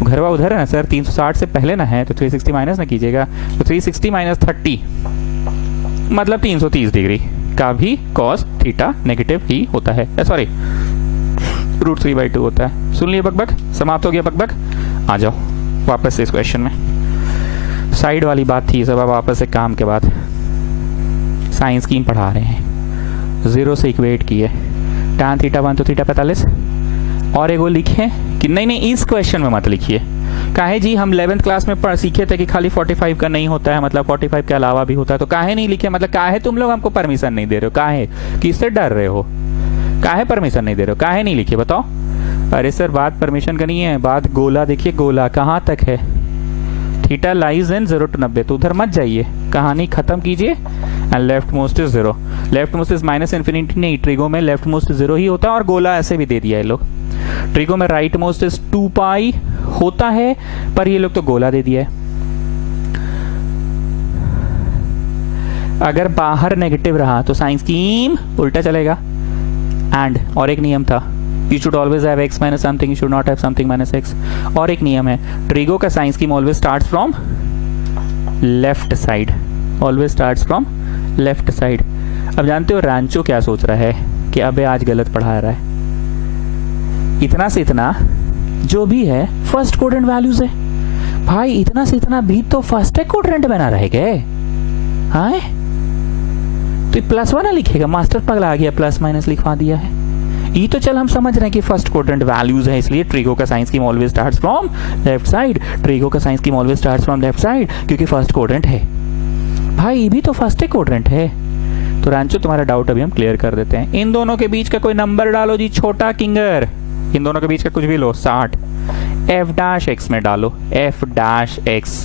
घरवा उधर है ना सर, 360 से पहले ना है तो 360 माइनस ना कीजिएगा। तो 360 माइनस 30 मतलब 330 डिग्री का भी कॉस थीटा नेगेटिव ही होता है, सॉरी √3/2 होता है। सुन लिए बकबक, समाप्त हो गया बकबक। आ जाओ वापस से इस क्वेश्चन में, साइड वाली बात थी सब, अब वापस से काम के बाद साइंस स्कीम पढ़ा रहे हैं, 0 से इक्वेट किए, tan थीटा 1 तो थीटा 45 और एगो लिखे कि नहीं नहीं इस क्वेश्चन में मत लिखिए, काहे जी हम 11th क्लास में सीखे थे कि खाली 45 का नहीं होता है, मतलब 45 के अलावा भी होता है, तो काहे नहीं लिखे, मतलब काहे तुम लोग हमको परमिशन नहीं दे रहे हो, काहे किससे डर रहे हो, काहे परमिशन नहीं दे रहे हो, काहे नहीं लिखे बताओ। अरे सर बात परमिशन का नहीं है, बात गोला देखिए, गोला कहाँ तक है, थीटा लाइज इन 0 to 90, तो उधर मत जाइए, कहानी खत्म कीजिए। And left most is 0, left most is minus infinity नहीं, ट्रिगो में लेफ्ट मोस्ट 0 ही होता है और गोला ऐसे भी दे दिया है लोग। ट्रिगो में राइट मोस्ट इज 2 पाई होता है पर ये लोग तो गोला दे दिया है। अगर बाहर नेगेटिव रहा तो साइन स्कीम उल्टा चलेगा। एंड और एक नियम था, you should always have x minus something, you should not have something minus x। और एक नियम है, ट्रिगो का sign scheme always starts from left side, always starts from left side। अब जानते हो रांचो क्या सोच रहा है कि अबे आज गलत पढ़ा रहा है, इतना से इतना जो भी है फर्स्ट क्वाड्रेंट वैल्यूज है भाई, इतना से इतना भी तो फर्स्ट क्वाड्रेंट में ना रह गए। हाँ तो +1 ना लिखेगा, मास्टर पगला गया, प्लस माइनस लिखवा दिया है। ये तो चल हम समझ रहे हैं कि फर्स्ट क्वाड्रेंट वैल्यूज है, इसलिए ट्रिगो का sign scheme always starts from left side, trigo का sign scheme always starts from left side क्योंकि फर्स्ट क्वाड्रेंट है भाई, ये भी तो फर्स्ट क्वाड्रेंट है। तो रांचो तुम्हारा डाउट अभी हम क्लियर कर देते हैं। इन दोनों के बीच का कोई नंबर डालो जी, छोटा किंगर, इन दोनों के बीच का कुछ भी लो, 60 f' में डालो, f'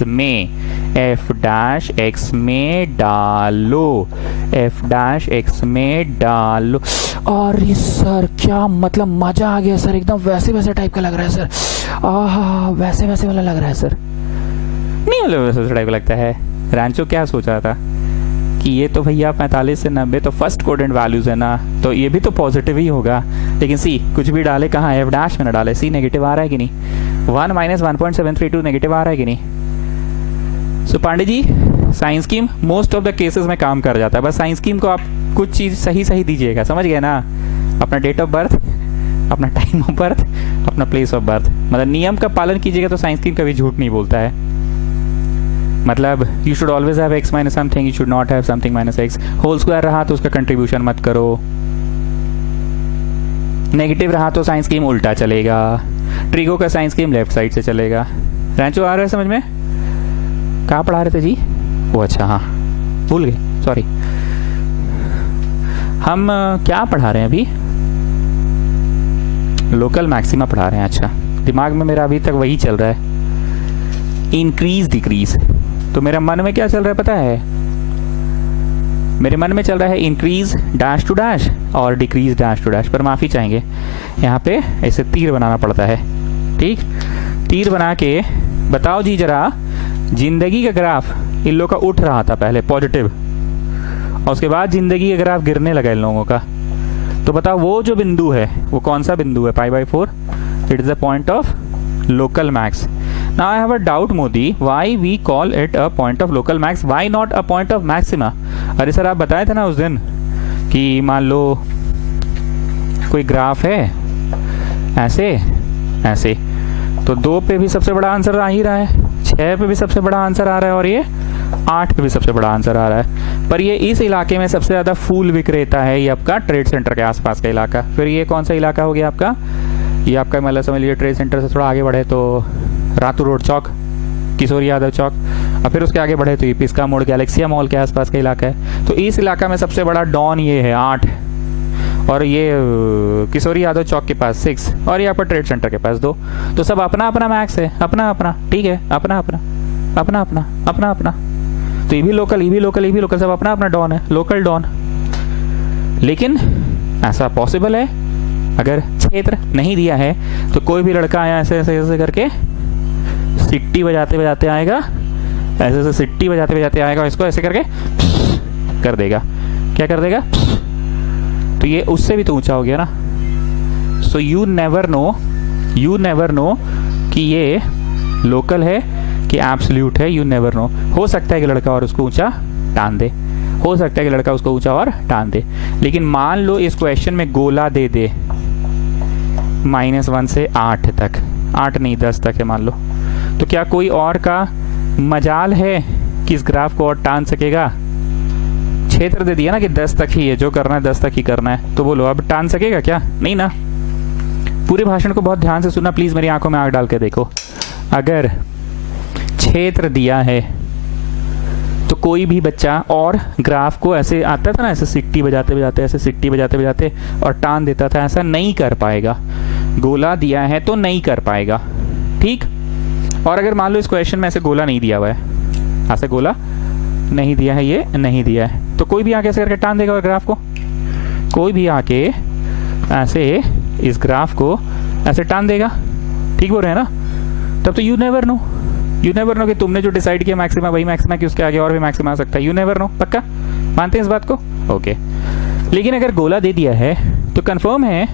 में, f' में डालो, f' में डालो। अरे सर क्या मतलब मजा आ गया सर, एकदम वैसे वैसे टाइप का लग रहा है सर, आहा वैसे वैसे वाला लग रहा है सर, नहीं मतलब वैसे टाइप लगता है। रांचो क्या सोच रहा था कि ये तो भैया 45 से 90 तो फर्स्ट क्वाड्रेंट वैल्यूज है ना, तो ये भी तो पॉजिटिव ही होगा, लेकिन सी कुछ भी डाले कहाँ, f' में ना डाले, सी नेगेटिव आ रहा है कि नहीं, 1 - 1.732 नेगेटिव आ रहा है कि नहीं। So Pandey ji sine scheme most of the cases में काम कर जाता है, बस साइन स्कीम को आप कुछ चीज सही सही दीजिएगा, समझ गए ना, अपना डेट ऑफ बर्थ, अपना टाइम ऑफ बर्थ, अपना प्लेस ऑफ बर्थ, मतलब नियम का पालन कीजिएगा तो साइन स्कीम कभी झूठ नहीं बोलता है। मतलब you should always have x minus something, you should not have something minus x, whole square रहा तो उसका कंट्रीब्यूशन मत करो, नेगेटिव रहा तो साइन स्कीम उल्टा चलेगा, ट्रिगो का साइन स्कीम लेफ्ट साइड से चलेगा। रांचो आ रहा है समझ में, कहाँ पढ़ा रहे थे जी, वो अच्छा हाँ भूल गए, सॉरी। हम क्या पढ़ा रहे हैं अभी, लोकल मैक्सिमा पढ़ा रहे हैं। अच्छा दिमाग में मेरा अभी तक वही चल रहा है, इंक्रीज डिक्रीज, तो मेरा मन में क्या चल रहा है पता है, मेरे मन में चल रहा है इंक्रीज डैश टू डैश और डिक्रीज डैश टू डैश, पर माफ़ी चाहेंगे, यहाँ पे ऐसे तीर बनाना पड़ता है। ठीक, तीर बना के बताओ जी जरा, जिंदगी का ग्राफ इन लोगों का उठ रहा था पहले पॉजिटिव, और उसके बाद जिंदगी का ग्राफ गिरने लगा इन लोगों का, तो बताओ वो जो बिंदु है वो कौन सा बिंदु है? π/4, it is the point of local max. Now I have a doubt Modi, why we call it a point of local max, why not a point of maxima? अरे सर आप बताए थे ना उस दिन कि मान लो कोई ग्राफ है ऐसे ऐसे, तो 2 पे भी सबसे बड़ा आंसर आ ही रहा है, 6 पे भी सबसे बड़ा आंसर आ रहा है और ये 8 पे भी सबसे बड़ा आंसर आ रहा है। पर ये इस इलाके में सबसे ज़्यादा फूल विक्रेता है, ये आपका ट्रेड सेंटर के आसपास का इलाका। फिर ये कौन सा इलाका हो गया आपका? ये आपका मतलब समझ लीजिए ट्रेड सेंटर से थोड़ा आगे बढ़े तो रातू रोड चौक, किशोरी यादव चौक, और फिर उसके आगे बढ़े तो ये पिस्का मोड़ गैलेक्सिया मॉल के आसपास का इलाका है। तो इस इलाका में सबसे बड़ा डॉन ये है 8, और ये किशोरी यादव चौक के पास 6, और यहाँ पर ट्रेड सेंटर के पास 2। तो सब अपना अपना मैक्स है, अपना अपना, ठीक है, अपना अपना अपना अपना अपना अपना। तो ये भी लोकल, ये भी लोकल, ये भी लोकल, सब अपना अपना डॉन है, लोकल डॉन। लेकिन ऐसा पॉसिबल है, अगर क्षेत्र नहीं दिया है तो कोई भी लड़का आया ऐसे ऐसे ऐसे करके सिट्टी बजाते बजाते आएगा, ऐसे ऐसे सिट्टी बजाते बजाते आएगा, इसको ऐसे करके कर देगा। क्या कर देगा? तो ये उससे भी तो ऊंचा हो गया ना। सो यू नेवर नो कि ये लोकल है कि एब्सोल्यूट है, यू नेवर नो। हो सकता है कि लड़का और उसको ऊंचा टान दे, हो सकता है कि लड़का उसको ऊंचा और टान दे, लेकिन मान लो इस क्वेश्चन में गोला दे दे -1 से 8 तक, 8 नहीं 10 तक है मान लो, तो क्या कोई और का मजाल है कि इस ग्राफ को और टान सकेगा? क्षेत्र दे दिया ना कि 10 तक ही है, जो करना है 10 तक ही करना है, तो बोलो अब टान सकेगा क्या? नहीं ना। पूरे भाषण को बहुत ध्यान से सुनना प्लीज, मेरी आंखों में आंख डाल के देखो। अगर क्षेत्र दिया है तो कोई भी बच्चा और ग्राफ को ऐसे आता था ना, ऐसे सिट्टी बजाते बजाते, ऐसे सिट्टी बजाते बजाते और टान देता था, ऐसा नहीं कर पाएगा। गोला दिया है तो नहीं कर पाएगा, ठीक। और अगर मान लो इस क्वेश्चन में ऐसे गोला नहीं दिया हुआ है, ऐसे गोला नहीं दिया है, ये नहीं दिया है, तो कोई भी आके ऐसे करके टान देगा और ग्राफ को, कोई भी आके ऐसे इस ग्राफ को ऐसे टान देगा, ठीक बोल रहे हैं ना? तब तो यू नेवर नो कि तुमने जो डिसाइड किया मैक्सिमा वही मैक्सिमा, कि उसके आगे और भी मैक्सिमा आ सकता है। यू नेवर नो, पक्का मानते हैं इस बात को? ओके। लेकिन अगर गोला दे दिया है तो कंफर्म है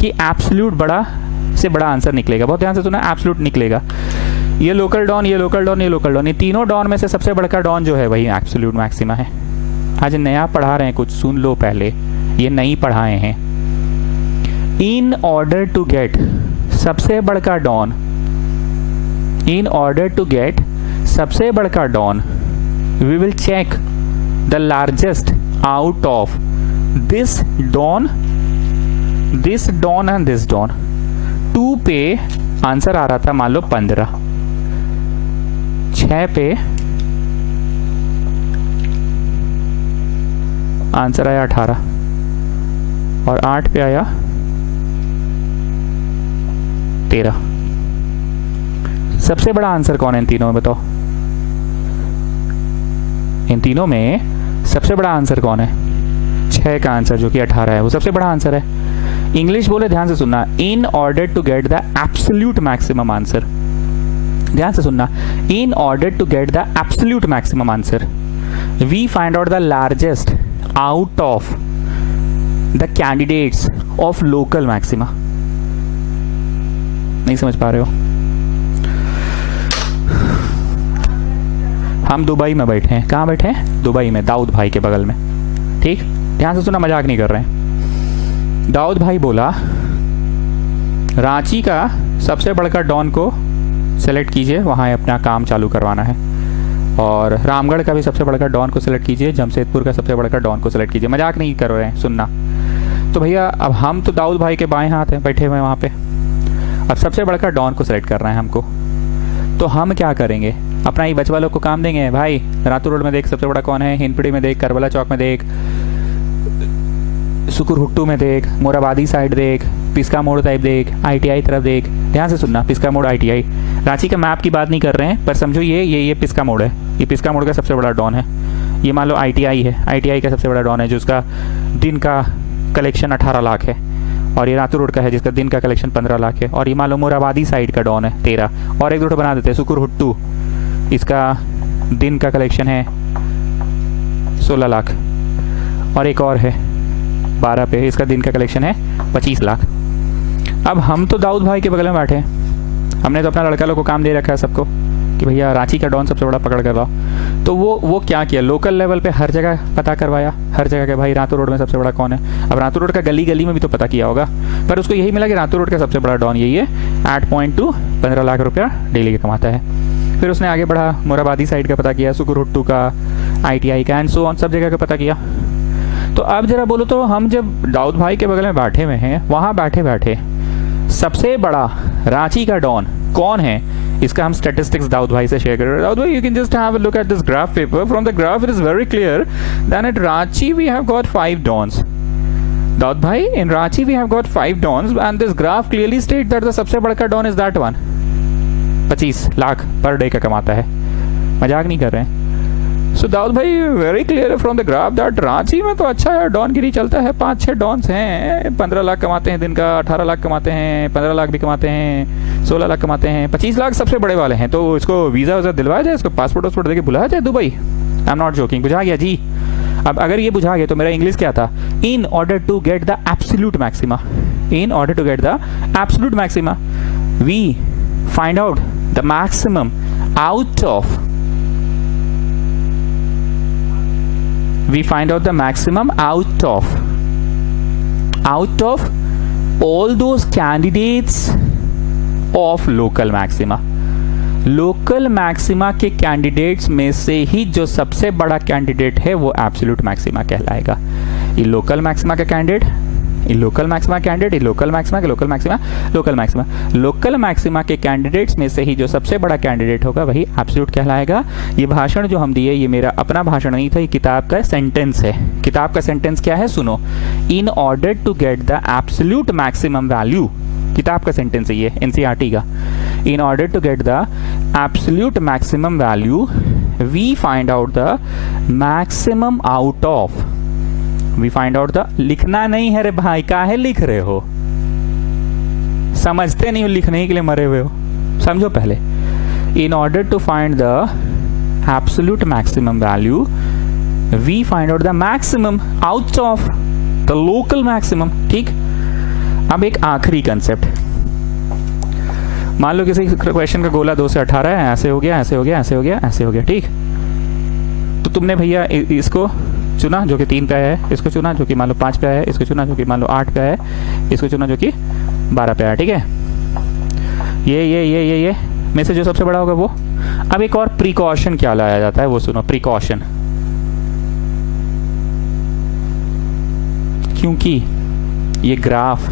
कि एब्सोल्यूट बड़ा से बड़ा आंसर निकलेगा। बहुत ध्यान से सुना, एब्सोल्यूट निकलेगा। ये लोकल डॉन, ये लोकल डॉन, ये लोकल डॉन, ये तीनों डॉन में से सबसे बड़का डॉन जो है वही एब्सोल्यूट मैक्सिमा है। आज नया पढ़ा रहे हैं कुछ, सुन लो पहले, ये नहीं पढ़ाए हैं। इन ऑर्डर टू गेट सबसे बड़का don, in order to get सबसे बड़का don, we will check the largest out of this don and this don. 2 पे आंसर आ रहा था मान लो 15, 6 पे आंसर आया 18 और 8 पे आया 13। सबसे बड़ा आंसर कौन है इन तीनों में बताओ? इन तीनों में सबसे बड़ा आंसर कौन है? 6 का आंसर जो कि 18 है, वो सबसे बड़ा आंसर है। इंग्लिश बोले, ध्यान से सुनना, in order to get the absolute maximum answer, ध्यान से सुनना, in order to get the absolute maximum answer we find out the largest out of the candidates of local maxima. नहीं समझ पा रहे हो? हम दुबई में बैठे हैं। कहाँ बैठे हैं? दुबई में, दाऊद भाई के बगल में, ठीक। ध्यान से सुना, मजाक नहीं कर रहे हैं। दाऊद भाई बोला रांची का सबसे बड़का डॉन को सेलेक्ट कीजिए, वहाँ अपना काम चालू करवाना है, और रामगढ़ का भी सबसे बड़का डॉन को सिलेक्ट कीजिए, जमशेदपुर का सबसे बड़का डॉन को सिलेक्ट कीजिए। मजाक नहीं कर रहे हैं, सुनना। तो भैया अब हम तो दाऊद भाई के बाएं हाथ हैं, बैठे हुए हैं वहाँ पे, अब सबसे बड़का डॉन को सिलेक्ट करना है हमको, तो हम क्या करेंगे? अपना ही बचवा लोग को काम देंगे, भाई रातू रोड में देख सबसे बड़ा कौन है, हिंदपीढ़ी में देख, करबला चौक में देख, सुकुरहुट्टू में देख, मोराबादी साइड देख, पिस्का मोड़ टाइप देख, ITI तरफ देख। ध्यान से सुनना, पिस्का मोड़ ITI, रांची का मैप की बात नहीं कर रहे हैं, पर समझो ये पिस्का मोड़ है, ये पिस्का मोड़ का सबसे बड़ा डॉन है। ये मान लो ITI है, ITI का सबसे बड़ा डॉन है जो उसका दिन का कलेक्शन 18 लाख है, और ये रातू रोड का है जिसका दिन का कलेक्शन 15 लाख है, और ये मान लो मोराबादी साइड का डॉन है 13, और एक दो बना देते हैं सुकुर हुट्टू, इसका दिन का कलेक्शन है 16 लाख, और एक और है 12 पे, इसका दिन का कलेक्शन है 25 लाख। अब हम तो दाऊद भाई के बगल में बैठे हैं, हमने तो अपना लड़का लोग को काम दे रखा है सबको कि भैया रांची का डॉन सबसे बड़ा पकड़ कर लाओ। तो वो क्या किया, लोकल लेवल पे हर जगह पता करवाया, हर जगह के भाई रातू रोड में सबसे बड़ा कौन है। अब रातू रोड का गली गली में भी तो पता किया होगा, पर उसको यही मिला कि रातू रोड का सबसे बड़ा डॉन यही है, 8.2 15 लाख रुपया डेली का कमाता है। फिर उसने आगे बढ़ा, मोराबादी साइड का पता किया, सुकुर हुट्टू का, ITI का, एंड सो ऑन, सब जगह का पता किया। तो अब जरा बोलो तो हम जब दाऊद भाई के बगल में बैठे हुए हैं, वहां बैठे बैठे सबसे बड़ा रांची का डॉन कौन है, इसका हम स्टैटिस्टिक्स दाऊद भाई से शेयर कर रहे हैं। दाऊद भाई, you can just have a look at this graph paper, from the graph it is very clear that at Ranchi we have got 5 dons. Dawood भाई, in Ranchi we have got 5 dons and this graph clearly state that the सबसे बड़ा don is that one, 25 lakh per day का कमाता है, मजाक नहीं कर रहे हैं। सो दाऊद भाई, very clear from the graph that Ranchi में तो अच्छा है, डॉनगिरी चलता है, 5-6 डॉन्स हैं, 15 लाख कमाते हैं दिन का, 18 लाख कमाते हैं, 15 लाख भी कमाते हैं, 16 लाख कमाते हैं, 25 लाख सबसे बड़े वाले हैं। तो इसको वीजा वजा दिलवाया जाए, इसको पासपोर्ट वासपोर्ट देके बुलाया जाए Dubai. I am not joking, बुझा गया जी। अब अगर ये बुझा गया तो मेरा इंग्लिश क्या था, in order to get the absolute maxima, in order to get the absolute maxima we find out the maximum out of we find out the maximum out of all those candidates of local maxima। Local maxima के candidates में से ही जो सबसे बड़ा candidate है वो absolute maxima कहलाएगा। ये लोकल मैक्सिमा का कैंडिडेट, ये लोकल मैक्सिमा कैंडिडेट, ये लोकल मैक्सिमा के local maxima, local maxima, local maxima के कैंडिडेट्स में से ही जो सबसे बड़ा कैंडिडेट होगा वही एब्सोल्यूट कहलाएगा। ये भाषण जो हम दिए, ये मेरा अपना भाषण नहीं था, ये किताब का सेंटेंस है। किताब का सेंटेंस क्या है सुनो, in order to get the absolute maximum value, किताब का सेंटेंस है ये, NCERT का। In order to get the absolute maximum value we find out the maximum out of, we find out the, लिखना नहीं है रे भाई, काहे लिख रहे हो, समझते नहीं हो, लिखने के लिए मरे हुए हो, समझो पहले। In order to find the absolute maximum value we find out the maximum out of the local maximum. ठीक, अब एक आखिरी कंसेप्ट, मान लो किसी क्वेश्चन का गोला 2 से 18 है, ऐसे हो गया, ऐसे हो गया, ऐसे हो गया, ऐसे हो गया, ठीक। तो तुमने भैया इसको चुना जो कि 3 पे है, इसको चुना जो कि मान लो 5 पे है, इसको चुना जो कि मान लो 8 पे है, इसको चुना जो कि 12 पे है, ठीक है। ये में से जो सबसे बड़ा होगा वो। अब एक और प्रिकॉशन क्या लाया जाता है वो सुनो, प्रिकॉशन, क्योंकि ये ग्राफ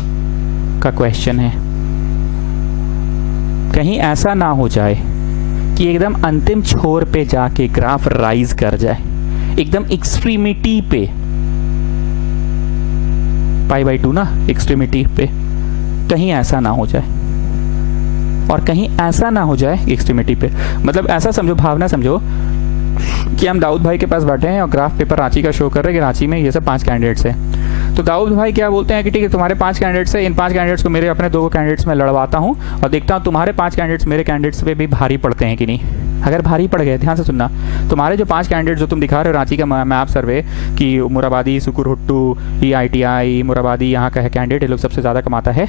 का क्वेश्चन है, कहीं ऐसा ना हो जाए कि एकदम अंतिम छोर पे जाके ग्राफ राइज कर जाए, एकदम एक्सट्रीमिटी पे, π/2 ना, एक्सट्रीमिटी पे, कहीं ऐसा ना हो जाए, और कहीं ऐसा ना हो जाए एक्सट्रीमिटी पे, मतलब ऐसा समझो, भावना समझो कि हम दाऊद भाई के पास बैठे हैं और ग्राफ पेपर रांची का शो कर रहे हैं कि रांची में ये सब 5 कैंडिडेट्स हैं। तो दाऊद भाई क्या बोलते हैं कि ठीक है, तुम्हारे 5 कैंडिडेट्स हैं, इन 5 कैंडिडेट्स को मेरे अपने 2 कैंडिडेट्स में लड़वाता हूं और देखता हूं तुम्हारे 5 कैंडिडेट्स मेरे कैंडिडेट्स पे भी भारी पड़ते हैं कि नहीं। अगर भारी पड़ गए, ध्यान से सुनना, तुम्हारे जो 5 कैंडिडेट जो तुम दिखा रहे हो रांची का मैप सर्वे कि मोराबादी, सुकुर हुट्टू, ITI, मोराबादी यहाँ का है कैंडिडेट, ये लोग सबसे ज़्यादा कमाता है,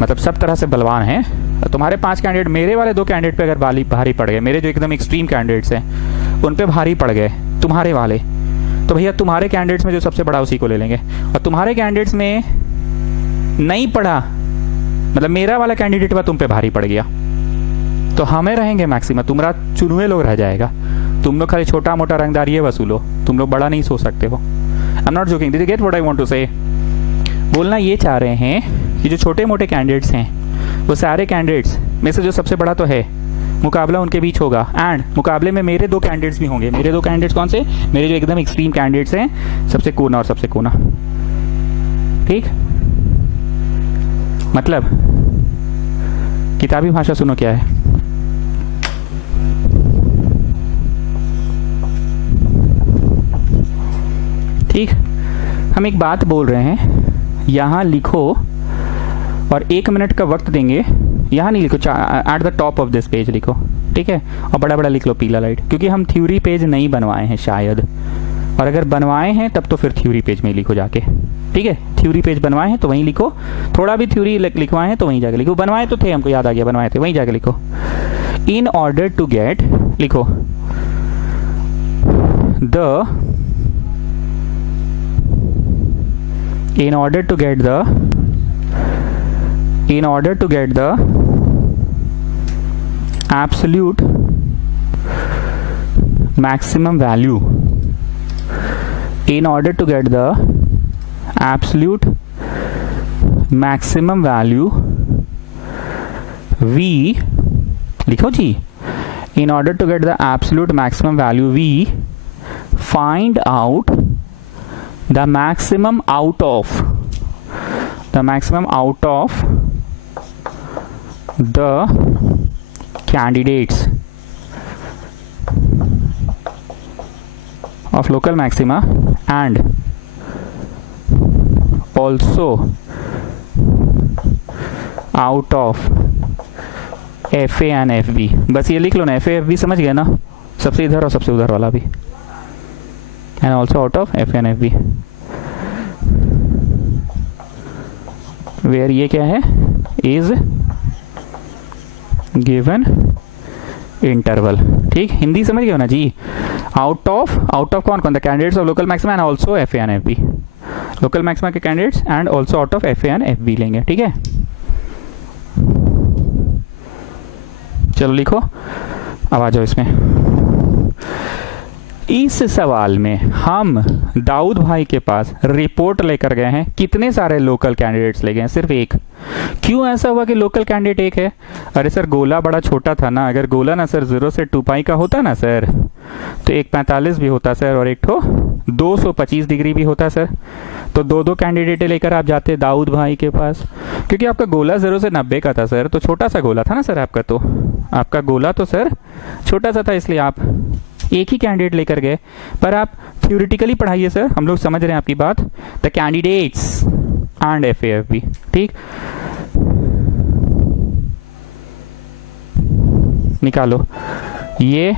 मतलब सब तरह से बलवान हैं। तुम्हारे 5 कैंडिडेट मेरे वाले 2 कैंडिडेट पे अगर भारी पड़ गए, मेरे जो एकदम एक्सट्रीम कैंडिडेट्स हैं उन पे भारी पड़ गए तुम्हारे वाले, तो भैया तुम्हारे कैंडिडेट्स में जो सबसे बड़ा उसी को ले लेंगे। और तुम्हारे कैंडिडेट्स में नहीं पड़ा, मतलब मेरा वाला कैंडिडेट तुम पे भारी पड़ गया, तो हमें रहेंगे मैक्सिमम, तुम्हारा चुनुए लोग रह जाएगा। तुम लोग खाली छोटा मोटा रंगदारी वसूलो, तुम लोग बड़ा नहीं सोच सकते हो। I am not joking, did you get what I want to say? बोलना ये चाह रहे हैं कि जो छोटे मोटे कैंडिडेट्स हैं वो सारे कैंडिडेट्स में से जो सबसे बड़ा तो है, मुकाबला उनके बीच होगा, एंड मुकाबले में मेरे 2 कैंडिडेट्स भी होंगे। मेरे 2 कैंडिडेट्स कौन से? मेरे जो एकदम एक्सट्रीम कैंडिडेट्स हैं, सबसे कोना और सबसे कोना, ठीक। मतलब किताबी भाषा सुनो क्या है। ठीक, हम एक बात बोल रहे हैं, यहाँ लिखो और 1 मिनट का वक्त देंगे। यहाँ नहीं लिखो, at the top of this page लिखो, ठीक है, और बड़ा बड़ा लिख लो पीला लाइट, क्योंकि हम थ्योरी पेज नहीं बनवाए हैं शायद, और अगर बनवाए हैं तब तो फिर थ्योरी पेज में ही लिखो जाके, ठीक है। थ्योरी पेज बनवाए हैं तो वहीं लिखो, थोड़ा भी थ्योरी लिखवाए हैं तो वहीं जाके लिखो। बनवाए तो थे, हमको याद आ गया, बनवाए थे, वहीं जाके लिखो। इन ऑर्डर टू गेट, लिखो the, in order to get the absolute maximum value, in order to get the absolute maximum value, we, लिखो जी, in order to get the absolute maximum value, we find out the maximum out of the candidates of local maxima and also out of FA and FB। बस ये लिख लो ना, FA FB समझ गए ना, सबसे इधर और सबसे उधर वाला भी, and also out of FA and FB, where ये क्या है, is given interval। ठीक, हिंदी समझ गए हो ना जी। आउट ऑफ कौन कौन, the candidates of local maxima and also FA and FB, local maxima के candidates and also out of FA and FB लेंगे, ठीक है। चलो लिखो, अब आ जाओ इसमें। इस सवाल में हम दाऊद भाई के पास रिपोर्ट लेकर गए हैं, कितने सारे लोकल कैंडिडेट्स ले गए हैं, सिर्फ एक। क्यों ऐसा हुआ कि लोकल कैंडिडेट एक है? अरे सर गोला बड़ा छोटा था ना, अगर गोला ना सर 0 से 2 पाई का होता ना सर, तो एक 45 भी होता सर और एक ठो 225 डिग्री भी होता सर, तो 2 कैंडिडेट लेकर आप जाते दाऊद भाई के पास। क्योंकि आपका गोला 0 से 90 का था सर, तो छोटा सा गोला था ना सर आपका, तो आपका गोला तो सर छोटा सा था, इसलिए आप एक ही कैंडिडेट लेकर गए। पर आप थ्योरेटिकली पढ़ाइए सर, हम लोग समझ रहे हैं आपकी बात। द कैंडिडेट्स एंड FAFB, ठीक। निकालो, ये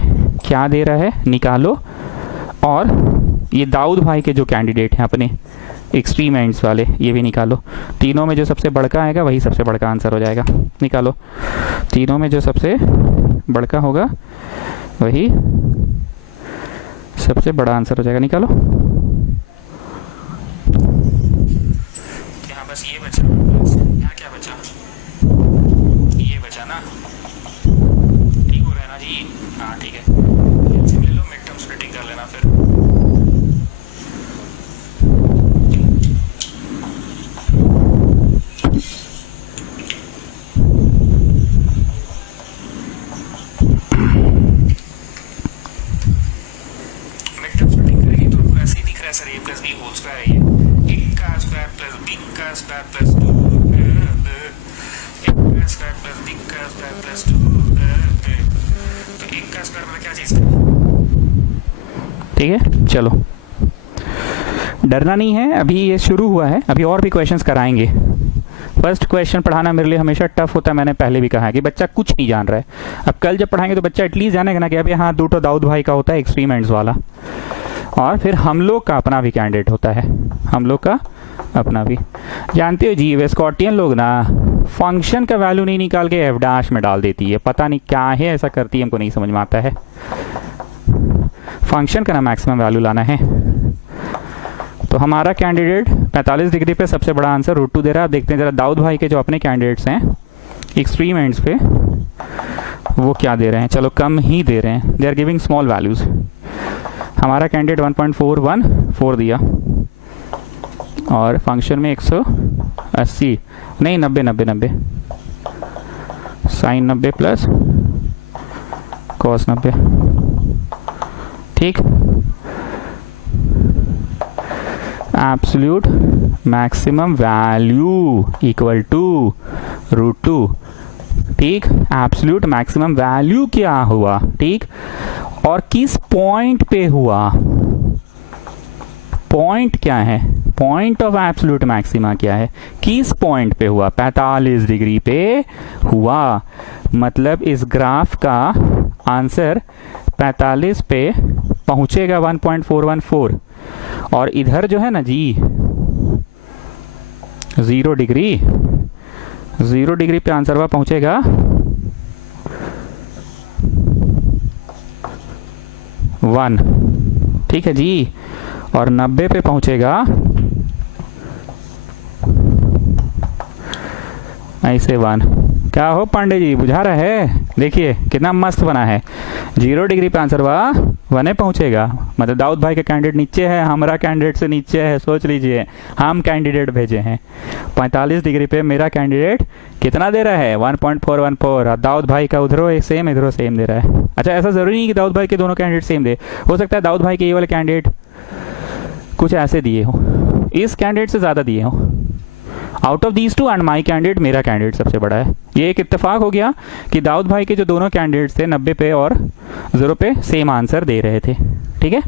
क्या दे रहा है, निकालो। और ये दाऊद भाई के जो कैंडिडेट हैं अपने एक्सट्रीम एंड्स वाले, ये भी निकालो। तीनों में जो सबसे बड़का आएगा वही सबसे बड़का आंसर हो जाएगा। निकालो, तीनों में जो सबसे बड़का होगा वही सबसे बड़ा आंसर हो जाएगा। निकालो। यहाँ बस ये बचा, यहाँ क्या बचा, ये बचा ना, ठीक हो रहा है ना जी? हाँ ठीक है, ले लो, मिड टर्म स्प्लिटिंग कर लेना फिर। Sir a plus B whole square है, ये a का स्क्वायर प्लस b का स्क्वायर प्लस 2 a का स्क्वायर प्लस b का स्क्वायर प्लस 2, तो a का स्क्वायर मतलब क्या चीज है? ठीक है, चलो डरना नहीं है, अभी ये शुरू हुआ है, अभी और भी क्वेश्चंस कराएंगे। फर्स्ट क्वेश्चन पढ़ाना मेरे लिए हमेशा टफ होता है, मैंने पहले भी कहा है कि बच्चा कुछ नहीं जान रहा है। अब कल जब पढ़ाएंगे तो बच्चा एटलीस्ट जानेगा ना कि अभी हाँ 2 दाऊद भाई का होता है एक्सट्रीम एंड्स वाला, और फिर हम लोग का अपना भी कैंडिडेट होता है, हम लोग का अपना भी। जानते हो जी वेस्कॉटियन लोग ना फंक्शन का वैल्यू नहीं निकाल के एफ डैश में डाल देती है, पता नहीं क्या है ऐसा करती है, हमको नहीं समझ में आता है। फंक्शन का ना मैक्सिमम वैल्यू लाना है। तो हमारा कैंडिडेट 45 डिग्री पे सबसे बड़ा आंसर √2 दे रहा है। आप देखते हैं जरा दाऊद भाई के जो अपने कैंडिडेट्स हैं एक्सट्रीम एंड्स पे वो क्या दे रहे हैं। चलो कम ही दे रहे हैं, they are giving small values. हमारा कैंडिडेट 1.414 दिया और फंक्शन में 180 नहीं 90 साइन 90 प्लस कॉस 90, ठीक। Absolute maximum value equal to √2, ठीक। एब्सोल्यूट मैक्सिमम वैल्यू क्या हुआ, ठीक, और किस पॉइंट पे हुआ, पॉइंट क्या है, पॉइंट ऑफ एब्सोल्यूट मैक्सिमा क्या है, किस पॉइंट पे हुआ, 45 डिग्री पे हुआ। मतलब इस ग्राफ का आंसर 45 पे पहुंचेगा 1.414, और इधर जो है ना जी 0 डिग्री पे आंसर वह पहुंचेगा 1, ठीक है जी, और 90 पे पहुंचेगा ऐसे 1। क्या हो पांडे जी, बुझा रहा है? देखिए कितना मस्त बना है। 0 डिग्री पे आंसर हुआ 1 पहुंचेगा। मतलब दाऊद भाई का कैंडिडेट नीचे है, हमारा कैंडिडेट से नीचे है। सोच लीजिए, हम कैंडिडेट भेजे हैं 45 डिग्री पे, मेरा कैंडिडेट कितना दे रहा है 1.414, और दाऊद भाई का उधरों सेम इधरों सेम दे रहा है। अच्छा, ऐसा जरूरी नहीं कि दाऊद भाई के दोनों कैंडिडेट सेम दे, हो सकता है दाऊद भाई के ये वाले कैंडिडेट कुछ ऐसे दिए हो, इस कैंडिडेट से ज़्यादा दिए हो। Out of these two and my candidate, मेरा कैंडिडेट सबसे बड़ा है। ये एक इत्तेफाक हो गया कि दाऊद भाई के जो दोनों कैंडिडेट्स थे 90 पे और 0 पे सेम आंसर दे रहे थे। ठीक है,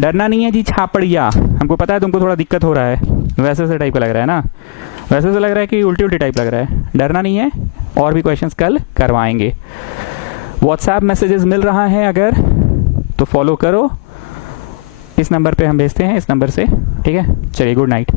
डरना नहीं है जी छापड़िया, हमको पता है तुमको थोड़ा दिक्कत हो रहा है, वैसे से टाइप का लग रहा है ना, वैसे से लग रहा है कि उल्टी उल्टी टाइप लग रहा है। डरना नहीं है, और भी क्वेश्चंस कल करवाएंगे। व्हाट्सएप मैसेजेस मिल रहा है अगर तो फॉलो करो, इस नंबर पे हम भेजते हैं, इस नंबर से। ठीक है, चलिए, गुड नाइट।